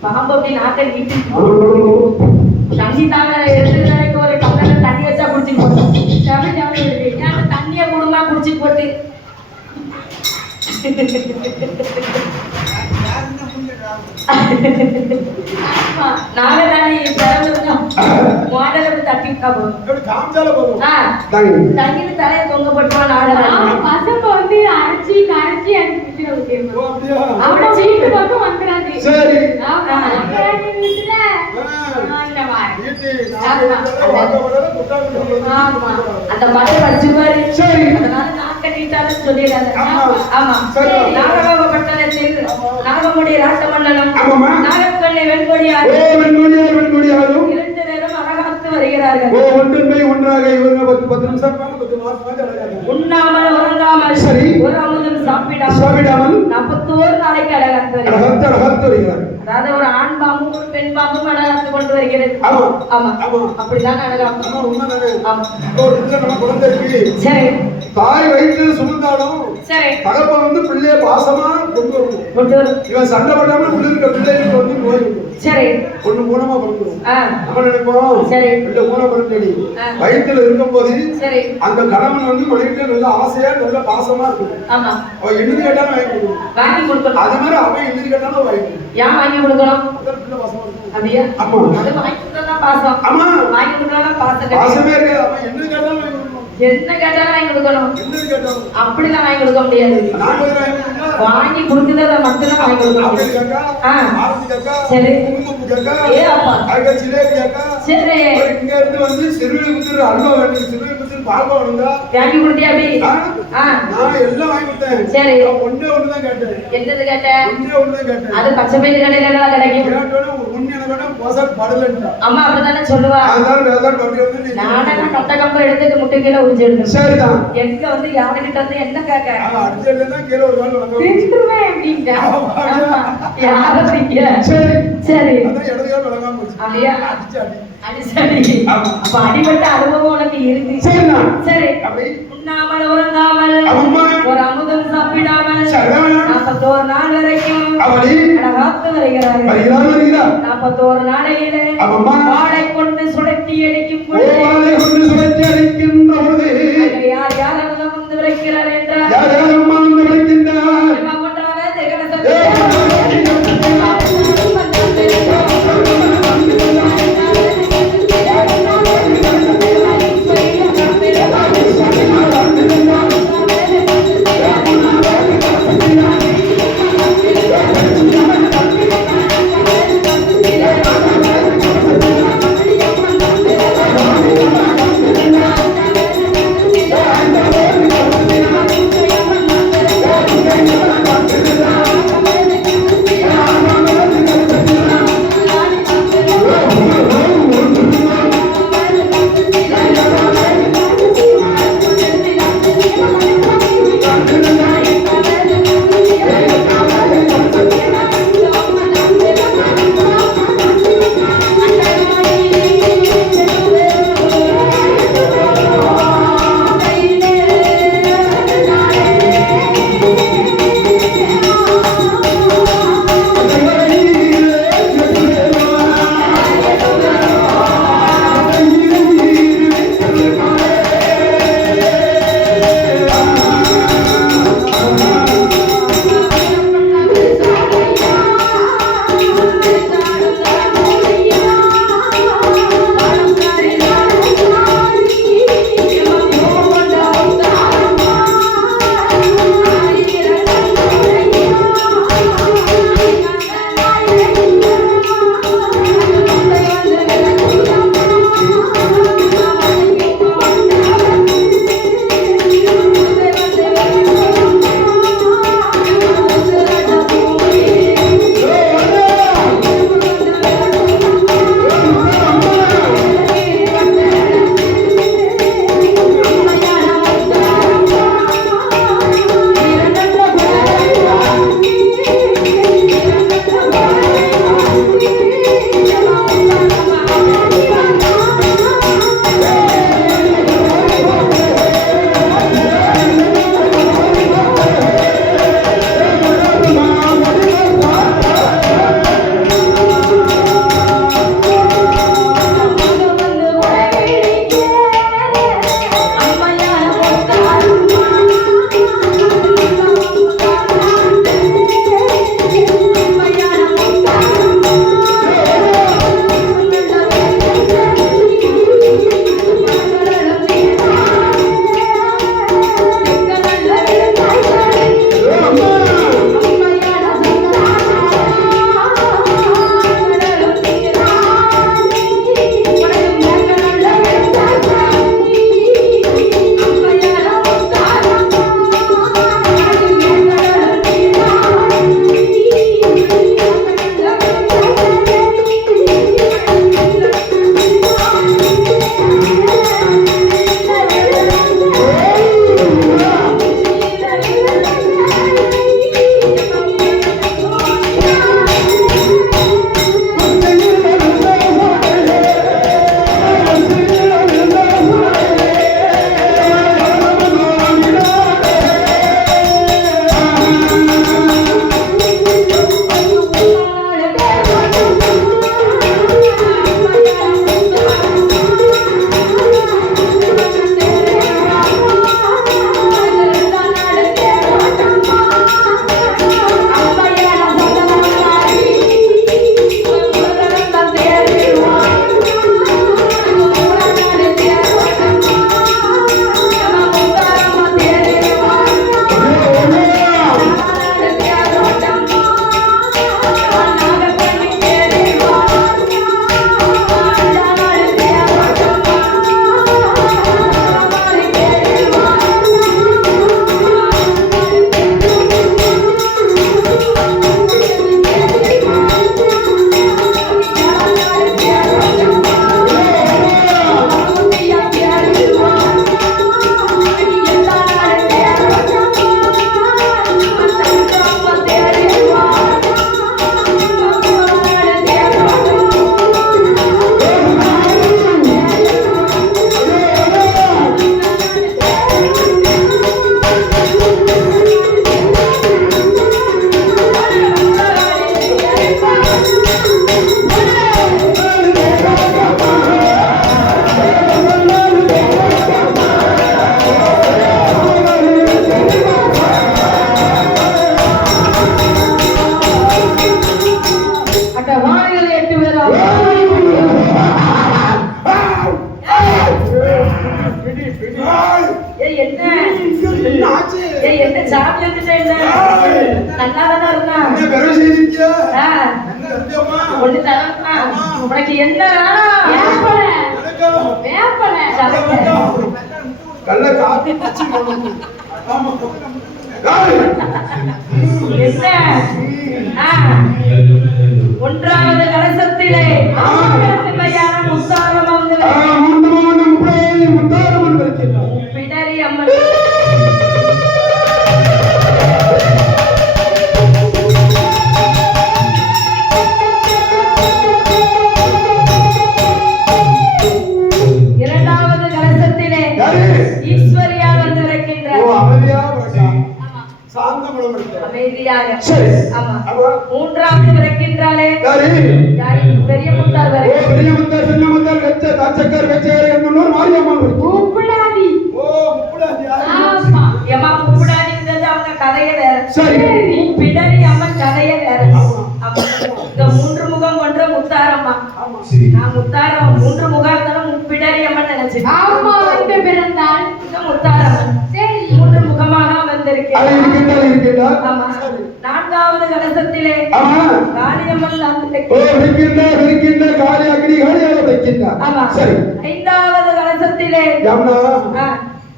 பாம்பு அப்படி நாட்டை வீட்டு தண்ணி தாங்க எடுத்து நினைக்க ஒரு கப்பல தண்ணி வச்சா குடிச்சிட்டு போட்டோம். தண்ணிய குடும்பமா குடிச்சிட்டு போட்டு நாங்க தண்ணி பிறந்தோம் மாடல தட்டி விட்டா போதும். எப்படி காமிச்சால போதும் தண்ணியில தலையை தொங்க போட்டோம் நாடல பசங்க வந்து அரைச்சி கரைச்சி அந்த பிடிச்சிட ஓ விட்டுருவோம். அப்படியா அவங்க வீட்டு பக்கம் வந்துடாது. சரி ஆமா, அப்புறம் வீட்டுல இந்த மாதிரி. வீட்டு நாங்க வாங்க வரல குட்டாங்க ஆமா. அந்த மலை படிச்சு பாரு. சரி அதனால நான் கட்டிட்டாலும் சொல்லிடாத. ஆமா. ஆமா சரி. நாகலோகப்பட்டணத்தில் நாகமுடி ராசமன்னனும் ஆமாம்மா. நாகக்கண்ணை வெண்கொடியார் ஓ வெண்கொடியார் வெண்கொடியாரும் 2 பேரும் அழகாத்து வருகிறார்கள். ஓ ஒன்றின்மை ஒன்றாக இவங்க 10 நிமிஷம் இருப்பாங்க 10 மாசம் அழகாக உண்ணாமல் உறங்காமல் சரி. ஒரு அமுதம் சாப்பிடாமல் சாப்பிடாமல் 41 நாளைக்கு அழகாத்து வருகிறார்கள். அழகாத்து வருகிறார். அதாவது ஒரு ஆண் பாம்பும் ஒரு பெண் பாம்பும் அழகாத்து கொண்டு வருகிறது. ஆமா ஆமா ஆமா அப்படிதான் அழகாத்து. ஆமா உண்மைதானே ஆமா ஒரு இதுல நம்ம குழந்தை இருக்கு சரி தாய் வயிற்றுல சுமந்தாலும் சரி தகப்பன் வந்து பிள்ளைய பாசமா கொண்டு வரணும். கொண்டு வரும். இவன் சண்டை போடாம உள்ள இருக்க பிள்ளைகளுக்கு வந்து நோய் வரும். சரி ஒண்ணு மூலமா பிறந்துடும். ஆ நம்ம நினைப்போம் சரி. பிள்ளை மூலம் பிறந்தடி ஆ. வயிற்றுல இருக்கும் போது சரி அந்த கணவன் வந்து மனைவிட்ட நல்ல ஆசையா நல்ல பாசமா இருக்கும். ஆமா அவன் என்னது கேட்டாலும் வாங்கி கொடுக்கணும். வாங்கி கொடுக்கணும். அது மாதிரி அவன் என்னது கேட்டாலும் வாங்கி கொடுக்கணும். ஏன் வாங்கி கொடுக்கணும்? அதான் பிள்ளை பாசமா இருக்கும். அப்படியா? ஆமா. அது வாங்கி கொடுக்கறதா பாசம். ஆமா வாங்கி கொடுக்கறதா பாசம் கிடையாது. பாசமே இருக்காது. அவன் என்னது கேட்டாலும் வாங்கி கொடுக்கணும். என்ன கேட்டாலும் வாங்கி கொடுக்கணும். என்னது கேட்டாலும் அப்படிலாம் வாங்கி கொடுக்க முடியாது. நான் வந்து வாங்கி கொடுக்கணும். வாங்கி கொடுக்கறத மட்டும்தான் வாங்கி கொடுக்க ஆப்பிள் முடியும். கேக்கா, ஆ. ஆரஞ்சு கேக்கா, சரி. குங்குமப்பூ கேக்கா, ஏ அப்பா. அதுக்கு ஜிலேபி கேக்கா, சரி அப்புறம் இங்க இருந்து வந்து சிறுவில்புத்தூர் அல்வா வேணும், சிறுவில்புத்தூர் பால்வா வேணுங்க. வாங்கி கொடுத்தியா அப்படி? ஆ? ஆ நான் எல்லாம் வாங்கி கொடுத்தேன். சரி. நான் ஒண்ணே ஒண்ணுதான் கேட்டேன். என்னது கேட்ட? ஒண்ணே ஒண்ணுதான் கேட்டேன். அது பச்சை பயிறு கடையில கிடைக்கும். கேட்டோட உண்மை எனக்கு மோசம் படலன்ட்டா. அம்மா அப்படித்தானே சொல்லுவா. அதனால வேதான் பண்ணி வந்து நீ நானே கட்ட கம்ப எடுத்துட்டு முட்டை கீழே உறிஞ்சு எடுத்தேன். சரிதான். எங்க வந்து யாருகிட்ட வந்து என்ன கேட்க? அடிச்சதுல தான் கீழே ஒரு நாள் வணக்கம். தின்றுவேன் அப்படின்ட்டா. ஆமா. யாரை திங்க? சரி. சரி அதான் இடது கால் வணங்காம போச்சு. அப்படியா? அடிச்சு அடி. அடிச்சடி. ஆமா. அப்ப அடிபட்ட அனுபவம் உனக்கு இருக்கு. சரிதான். சரி அப்படி உண்ணாமல் உறங்காமல் ஆமாம்மா. ஒரு அமுதம் சாப்பிடாமல் சரிதான். 41 நாள் வரைக்கும் அவளி அழகாத்து வருகிறார்கள். வருகிறார் 41 நாளையிலே ஆமாம்மா. வாளை கொண்டு சுழற்றி அடிக்கும் பொழுது ஓவாலை கொண்டு சுழற்றி அடிக்கின்ற பொழுது அங்கே யார் யார் அமுதம் வந்து விளைக்கிறார் என்றால் யார் யார் அம்மா வந்து விளைக்கின்றார்? என்ன பண்றாங்க? ஜெகன ஒண்ணு தரமா உனக்கு என்ன வேப்பலை எனக்கும் வேப்பலை சாப்பிட வேண்டாம். கள்ள காப்பி வச்சுக்கணும். ஆமா. ஏய். என்ன ஒன்றாவது கலசத்திலே கலசமையான முத்தாரம் வந்து முத்தாரம்மன் வருகின்றார். பிடரி அம்மன் இரண்டாவது கலசத்திலே ஈஸ்வரியா வந்து இருக்கின்றார். ஓ, அமைதியா வரட்டும். சாந்தமனம் இருக்கு. அமைதியாக. சரி. ஆமா. ஆமா. மூன்றாவது விளக்கின்றாளே யாரு? யாரு? பெரிய முத்தார் ஓ, வரை பெரிய முத்தார், சின்ன முத்தார், கச்ச, தாச்சக்கார், கச்சையர் என்னும் மாரியம்மன் இருக்கு. உப்புடாதி ஓ, முப்புடாதி யாரு? ஆமா ஏமா கூப்பிடாதீங்கிறது அவங்க கதையே வேற. சரி. பிடரி அம்மன் கதையே வேற. ஆமா. இந்த மூன்று முகம் கொன்ற முத்தாரம்மா. ஆமா. நான் முத்தாரம் மூன்று முகம் இருந்தாலும் பிடரி அம்மன் நினைச்சேன். ஆமா வந்து பிறந்தாள் இந்த முத்தாரம்மன் சரி மூன்று முகமாக அது வந்திருக்கிறார். இருக்கின்றார். ஆமா. நான்காவது கலசத்திலே ஆமா. காளியம்மன் தான் ஓ, இருக்கின்ற காளி அக்னி காளியாக வைக்கின்றார். ஆமா. சரி. ஐந்தாவது கலசத்திலே யாம்னா ஆ,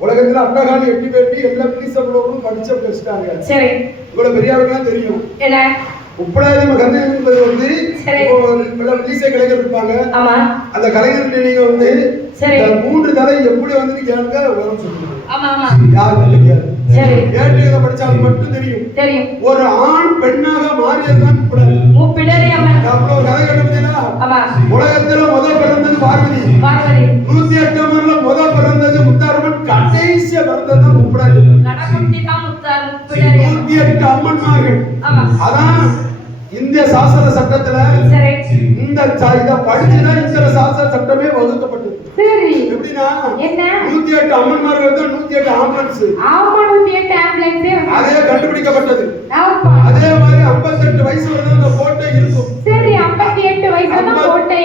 உலகத்துல அண்டகாலி எட்டி பேட்டி எல்லாம் பிலிசப்ளோரும் படிச்ச பேசிட்டாங்க. சரி இவ்வளவு பெரிய ஆளுங்கலாம் தெரியும். என்ன உப்படாதி கதை என்பது வந்து சரி. இப்போ பிலிச கலைஞர் இருப்பாங்க. ஆமா அந்த கலைஞர் நீங்க வந்து சரி. இந்த மூன்று தலை எப்படி வந்து கேளுங்க வரும் சொல்லுங்க. ஆமா ஆமா யாருக்கு தெரியாது. சரி ஏற்று இதை படிச்சாலும் மட்டும் தெரியும். தெரியும். ஒரு ஆண் பெண்ணாக மாறியதுதான் உப்படாதி. பிடரி அம்மன். அப்புறம் ஒரு கதை கண்டுபிடிச்சா ஆமா உலகத்துல முதல் பிறந்தது பார்வதி. பார்வதி 108 அம்மன்ல முதல் பிறந்தது முத்தாரம்மன். கடைசியா பிறந்தது உப்படாதி. கடகுட்டி தான் முத்தார் பிடரி அம்மன். 108 அம்மன்மார்கள். ஆமா அதான் இந்திய சாசன சட்டத்துல சரி இந்த இத படிச்சுதான் இந்த சாசன சட்டமே வகுக்கப்பட்டது. சரி எப்படின்னா என்ன 108 அம்மன்மார்கள் வந்து 108 ஆம்புலன்ஸ். ஆமா 108 ஆம்புலன்ஸ் அதே கண்டுபிடிக்கப்பட்டது. ஆமா அதே மாதிரி 58 வயசு வரை அந்த கோட்டை இருக்கும். சரி 58 வயசுல கோட்டை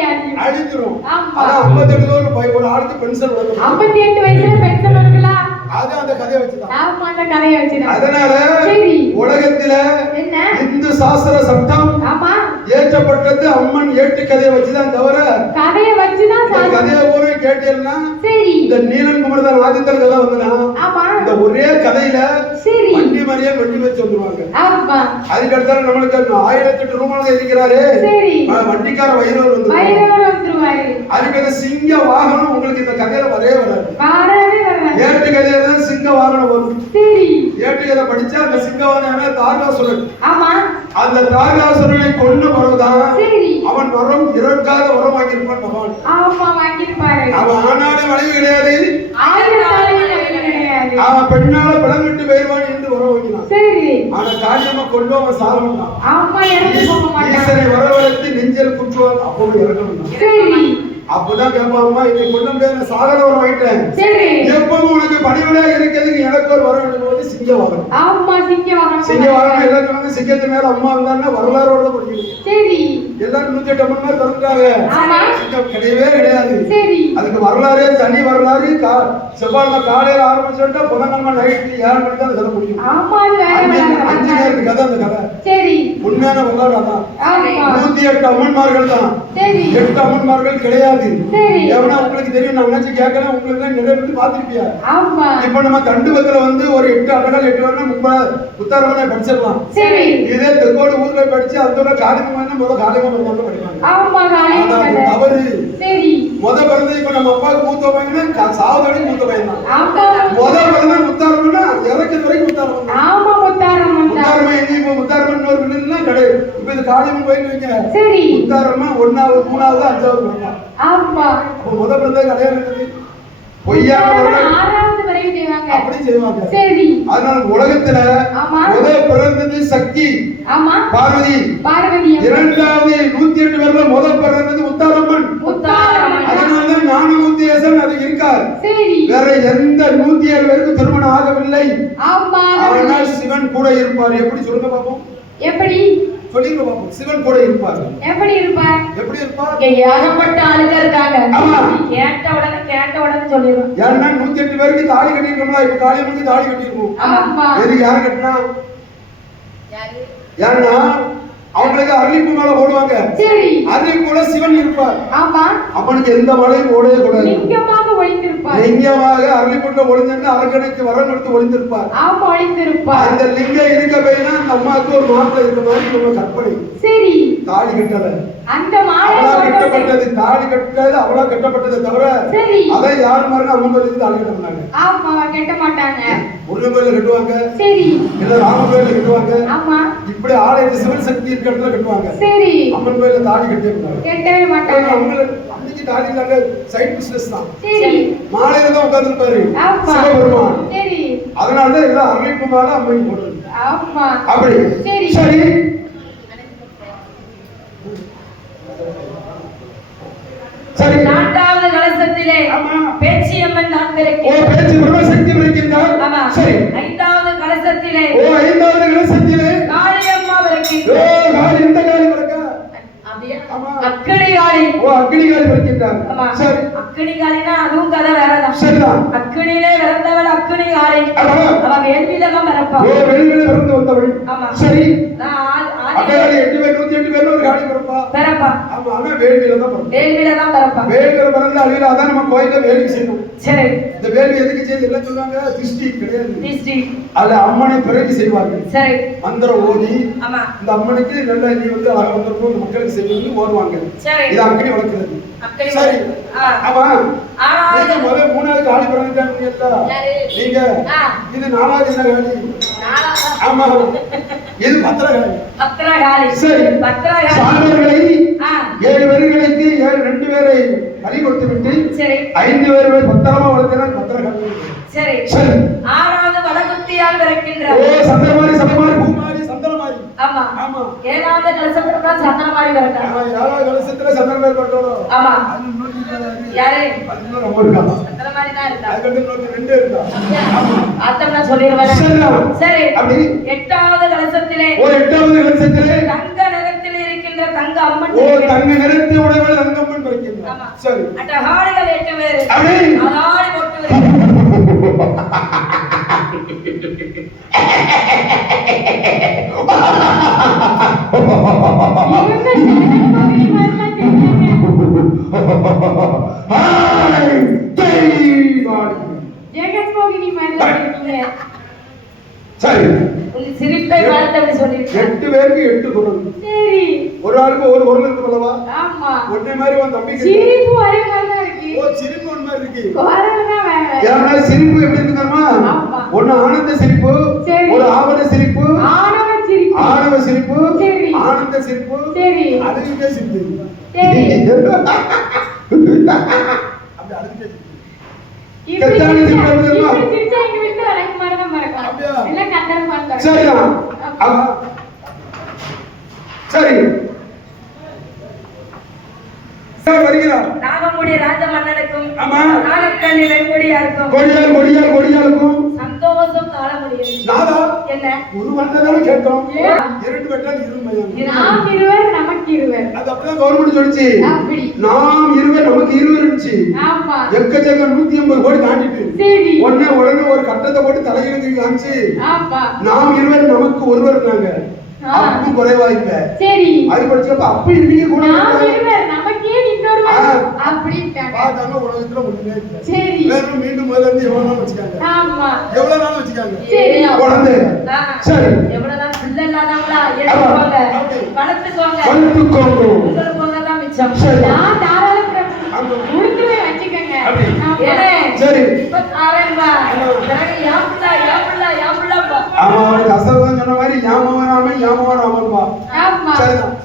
அழிஞ்சிரும். ஆமா. ஆனா 58 ஒரு ஆளுக்கு பென்ஷன் வரும். 58 வயசுல பென்ஷன் வருங்களா? அது அந்த கதையை வச்சுதான். ஆமா அந்த கதையை வச்சுதான். அதனால சரி உலகத்துல என்ன இந்து சாஸ்திர சட்டம் ஆமா ஏற்றப்பட்டது அம்மன் ஏட்டு கதையை வச்சுதான் தவிர கதையை வச்சுதான் இந்த கதையை ஊரே கேட்டீங்கன்னா சரி இந்த நீலன் குமரன் ஆதித்தன் கதை வந்தனா ஆமா இந்த ஒரே கதையில சரி வண்டி மாதிரியே வெட்டி வச்சு வந்துருவாங்க. ஆமா அதுக்கடுத்தால நம்மளுக்கு 1008 ரூபாய் இருக்கிறாரு சரி வண்டிக்கார வைரவர் வந்து வைரவர் வந்துருவாரு. அதுக்கு சிங்க வாகனம் உங்களுக்கு இந்த கதையில வரவே வராது. வரவே வராது. ஏட்டு கதையில தான் சிங்க வாகனம் வரும். சரி ஏட்டு கதை படிச்சா அந்த சிங்க வாகனம் தார்காசுரன். ஆமா அந்த தார்காசுரனை கொண்டு வருவதான் சரி அவன் வரம் இறக்காத வரம் வாங்கியிருப்பான் பகவான். ஆமா வாங்கிருப்பாரு. அவன் ஆனாலும் வளைவு கிடையாது. கிடையாது. அவன் பெண்ணால பிளம்பிட்டு போயிருவான் என்று வரம் வாங்கினான். சரி ஆனா காரியமா கொண்டு அவன் சாரம்தான். ஆமா இறந்து போக மாட்டான். ஈசனை வரவழைத்து நெஞ்சில் குற்றுவான். அப்போ இறக்கணும். சரி அப்பதான் கேட்பாமா இன்னை கொண்டு முடியாது சாகர வரம் வாங்கிட்டேன். சரி எப்பவும் உனக்கு பணிவிடையா இருக்கிறதுக்கு எனக்கு ஒரு வரம் வேண்டும் போது சிங்க வாகனம். ஆமா சிங்க வாகனம். சிங்க வாகனம் எல்லாரும் வந்து சிங்கத்து மேல அம்மா இருந்தாங்கன்னா வரலாறோட தான் படிக்கணும். சரி எல்லாரும் 108 அம்மன் மாதிரி பிறந்துட்டாங்க. ஆமா. சிங்கம் கிடையவே கிடையாது. சரி அதுக்கு வரலாறே தனி வரலாறு. செவ்வாய்க்கிழமை காலையில ஆரம்பிச்சுட்டா புதன்கிழமை நைட்டு 7 மணிக்கு தான் அந்த கதை முடியும். ஆமா அது வேற 5 நேரத்துக்கு கதை அந்த கதை. சரி உண்மையான வரலாறு அதான். ஆமா 108 அம்மன்மார்கள் தான். சரி 8 அம்மன்மார்கள் கிடையாது. சரி எவனா உங்களுக்கு தெரியும் நான் நினைச்சு கேட்கல உங்களுக்கு எல்லாம் நிறைய பேர் பார்த்திருப்பியா. ஆமா இப்ப நம்ம தண்டுபத்துல வந்து ஒரு 8 அடகால் 8 வரணும் 30 புத்தாரமனை படிச்சிடலாம். சரி இதே தெற்கோடு ஊர்ல படிச்சு அதோட காளியம்மன் முதல் காளியம்மன் தான் படிப்பாங்க. ஆமா ஆனா அது காலையில தவறு. சரி பிறந்து இப்ப நம்ம அப்பாவுக்கு மூத்த பையனா சாவதோட மூத்த பையன் தான். ஆமா பிறந்த முத்தாரம்னா இறக்குது வரைக்கும் முத்தாரம் தான். ஆமா முத்தாரம் முத்தாரமா எங்க இப்ப முத்தாரம்மன் ஒரு வில்லுலாம் கிடையாது. இப்ப இது காளியம்மன் கோயில் வைங்க. சரி முத்தாரம்மா 1வது 3வது 5வது பிறப்பான். ஆமா அப்ப பிறந்த கிடையாது இருக்குது. பொய்யான வரலாறு 6வது வரை செய்வாங்க. அப்படி செய்வாங்க. சரி அதனால உலகத்துல ஆமா முதல் பிறந்தது சக்தி ஆமா பார்வதி. பார்வதி இரண்டாவது 108 பேர்ல முதல் பிறந்தது முத்தாரம்மன். முத்தாரம்மன். அதனாலதான் ஞானமூர்த்தியேசன் அது இருக்கார். சரி வேற எந்த 107 பேருக்கு திருமணம் ஆகவில்லை. ஆமா ஆனால் சிவன் கூட இருப்பார். எப்படி சொல்லுங்க பாப்போம். எப்படி சொல்லுங்க பாப்போம். சிவன் கூட இருப்பார். எப்படி இருப்பார்? எப்படி இருப்பார்? இங்க ஏகப்பட்ட ஆளுங்க இருக்காங்க. ஆமா. கேட்ட உடனே சொல்லிடுவேன். ஏன்னா 108 பேருக்கு தாலி கட்டிருக்கோம்ல. இப்ப காளியம்மனுக்கு தாலி கட்டிருக்கோம். ஆமா எதுக்கு யாரு கட்டினா? யாரு? ஏன்னா அவங்களுக்கு அரளிப்பூ மேல போடுவாங்க. சரி. அரளிப்பூல சிவன் இருப்பார். ஆமா. அவனுக்கு எந்த மலையும் ஓடவே கூடாது. லிங்கமாக ஒளிந்திருப்பார். லிங்கமாக அரளிப்பூல ஒளிஞ்சிருந்து அரக்கனுக்கு வரம் எடுத்து ஒளிந்திருப்பார். ஆமா, ஒளிந்திருப்பார். அந்த லிங்கம் இருக்க போய்னா அந்த அம்மாவுக்கு ஒரு மாப்பிள்ளை இருக்க மாதிரி நம்ம கற்பனை. சரி. தாலி கட்டல. அந்த மாலை அவளா கட்டப்பட்டது, தாலி கட்டது அவளா கட்டப்பட்டதை தவிர சரி அதை யார் மாதிரி அம்மன் கோயிலுக்கு தாலி கட்ட மாட்டாங்க. ஆமா, கட்ட மாட்டாங்க. முருகன் கோயில கட்டுவாங்க. சரி. இல்ல ராம கோயில கட்டுவாங்க. ஆமா. இப்படி ஆலயத்து சிவன் சக்தி இருக்க இடத்துல கட்டுவாங்க. சரி. அம்மன் கோயில தாலி கட்டவே மாட்டாங்க. கட்டவே மாட்டாங்க. அவங்களுக்கு அன்னைக்கு தாலி இல்லாத சைட் பிசினஸ் தான். சரி. மாலையில தான் உட்கார்ந்திருப்பாரு ஆமா. சிவபெருமான். சரி. அதனால தான் எல்லாம் அரளிப்பூ மாலை அம்மன் போடுறது. ஆமா. அப்படி. சரி. சரி. சரி. நான்காவது கலசத்திலே பேச்சியம்மன் தான் பிறக்கிறார். ஓ, பேச்சி பிரம்மசக்தி பிறக்கின்றார். ஆமா. சரி. ஐந்தாவது கலசத்திலே ஓ, ஐந்தாவது கலசத்திலே காளியம்மா பிறக்கிறார். ஓ, காளி இந்த காளி பிறக்க. அப்படியே ஆமா. அக்கினி காளி. ஓ, அக்கினி காளி பிறக்கின்றார். ஆமா. சரி. அக்கினி காளினா அதுவும் கதை வேறதான். சரிதான். அக்கினியிலே பிறந்தவள் அக்கினி காளி. ஆமா. அவ வேள்வியில தான் பிறப்பா. ஓ, வெளியில பிறந்து வந்தவள். ஆமா. சரி. ஆதி 8 பேர் 108 பேர் ஒரு காளி பிறப்பா. பிறப்பா. ஆமா, ஆனா வேள்வியில தான் பிறப்பா. வேள்வியில தான் பிறப்பா. வேள்வியில பிறந்து அழியில அதான் நம்ம கோயில்ல வேள்வி செய்யணும். சரி. இந்த வேள்வி எதுக்கு செய்து எல்லாம் சொல்றாங்க, திருஷ்டி கிடையாது. திருஷ்டி. அதுல அம்மனை பிறகு செய்வார்கள். சரி. மந்திரம் ஓதி ஆமா. இந்த அம்மனுக்கு நல்ல நீ வந்து அழகா வந்திருக்கும் இந்த மக்களுக்கு செய்யணும்னு ஓடுவாங்க. சரி. இது அக்கடி வளர்க்கிறது. அக்கடி. சரி. ஆமா. ஆறாவது முதல்ல 3வது காளி பிறந்துட்டாங்க எல்லாம். நீங்க இது 4வது என்ன காளி? ஆமா. இது பத்திரகாளி. பத்திரகாளி. சரி. பத்திரகாளி. சான்றோர்களை 7 பேர்களுக்கு 2 பேரை பலி கொடுத்து விட்டு சரி 5 பேரை பத்திரமா வளர்த்தினார் பத்திரகாளி. சரி. சரி. ஆறாவது வடகுத்தியால் பிறக்கின்றார். ஓ, சந்திரமாரி சந்தமாரி பூமாரி சந்திரமாரி. ஆமா. ஆமா. ஏழாவது கலசத்துல தான் சந்திரமாரி பிறக்கிறார். ஆமா, 7வது கலசத்துல சந்திரமாரி பிறக்கணும். ஆமா. அது இன்னொரு யாரு? அது இன்னொரு அம்மா இருக்கா. சந்திரமாரி தான் இருக்கா. அதுக்கு இன்னொரு 2 இருக்கா. ஆமா. அத்தம் நான் சொல்லிடுவேன். சரி. அப்படி 8வது கலசத்திலே ஓ, 8வது கலசத்திலே தங்க நிறத்தில் இருக்கின்ற தங்க அம்மன். ஓ, தங்க நிறத்தை உடையவள் தங்கம்மன் பிறக்கின்றார். ஆமா. சரி. அட்டகாளிகள் 8 பேர். அப்படி அதாளி போட்டு வருகிறார். ஜெகன்மோகினி மாதிரி இருக்கீங்க. சரி. உங்க சிரிப்பை பார்த்து அப்படி சொல்லிருக்கேன். 8 பேருக்கு 8 குரல். சரி. ஒரு ஆளுக்கு ஒரு குரல் இருக்கு அல்லவா? ஆமா. ஒண்ணே மாதிரி உன் தம்பிக்கு சிரிப்பு ஒரே மாதிரி தான் இருக்கு. ஓ, சிரிப்பு ஒண்ணு மாதிரி இருக்கு. குரல் தான் வேற. ஏன்னா சிரிப்பு எப்படி இருக்கு தெரியுமா? ஆமா. ஒண்ணு ஆனந்த சிரிப்பு, சரி. ஒரு ஆவண சிரிப்பு, ஆணவ சிரிப்பு. ஆணவ சிரிப்பு, சரி. ஆனந்த சிரிப்பு, சரி. அழுகிட்டே சிரிப்பு. சரி. அப்படி அழுகிட்டே சிரிப்பு. இப்படி கத்தாழி சிரிப்பு எப்படி தெரியுமா? இப்படி சிரிச்சா எங்க வீட்டுல வழக்கு மாதிரி தான் மறக்கும். அப்படியா? எல்லாம் கண்டனம் பண்றாங்க. சரிதான். ஆமா. சரி. வருகிறார். நாகமுடி ராஜ மன்னனுக்கும் ஆமா. நாகக்கண்ணி வெண்கொடியாருக்கும் கொடியால் கொடியால் கொடியாலுக்கும் சந்தோஷம் தாழ முடியும். நாதா என்ன ஒரு வந்ததால கேட்டோம். ஏன்? 2 பெற்றால் 2 மையம். நாம் இருவர் நமக்கு இருவர். அது அப்படியே கவர்மெண்ட் சொல்லிச்சு. அப்படி. நாம் இருவர் நமக்கு இருவர் இருந்துச்சு. ஆமா. எக்கச்சக்க 180 கோடி தாண்டிட்டு சரி. உடனே ஒரு கட்டத்தை போட்டு தலையில காமிச்சு ஆமா. நாம் இருவர் நமக்கு ஒருவர்னாங்க. அப்படி குறைவா இல்ல. சரி. அது படிச்சப்ப அப்படி நீங்க கூட நாம் இருவர் நமக்கே இன்னொருவர் அப்படிட்டாங்க. பாத்தாங்க உலகத்துல ஒண்ணுமே இல்ல. சரி. வேற மீண்டும் முதல்ல இருந்து எவ்வளவு நாள் வச்சுக்காங்க. ஆமா. எவ்வளவு நாள் வச்சுக்காங்க. சரி. குழந்தை. சரி. எவ்வளவு நாள் பிள்ளை இல்லாதவங்களா எடுத்துக்கோங்க, வளர்த்துக்கோங்க, உங்களுக்கு போகதான் மிச்சம். நான் தாராள பிரபு உடுத்துவே வச்சுக்கங்க. ஏனே சரி. இப்ப தாரேன்பா பிறகு யாப்புல அவன் அவனுக்கு அசல் சொன்ன மாதிரி யாமவராமன் யாமவராமன்பா. ஆமா. சரிதான்.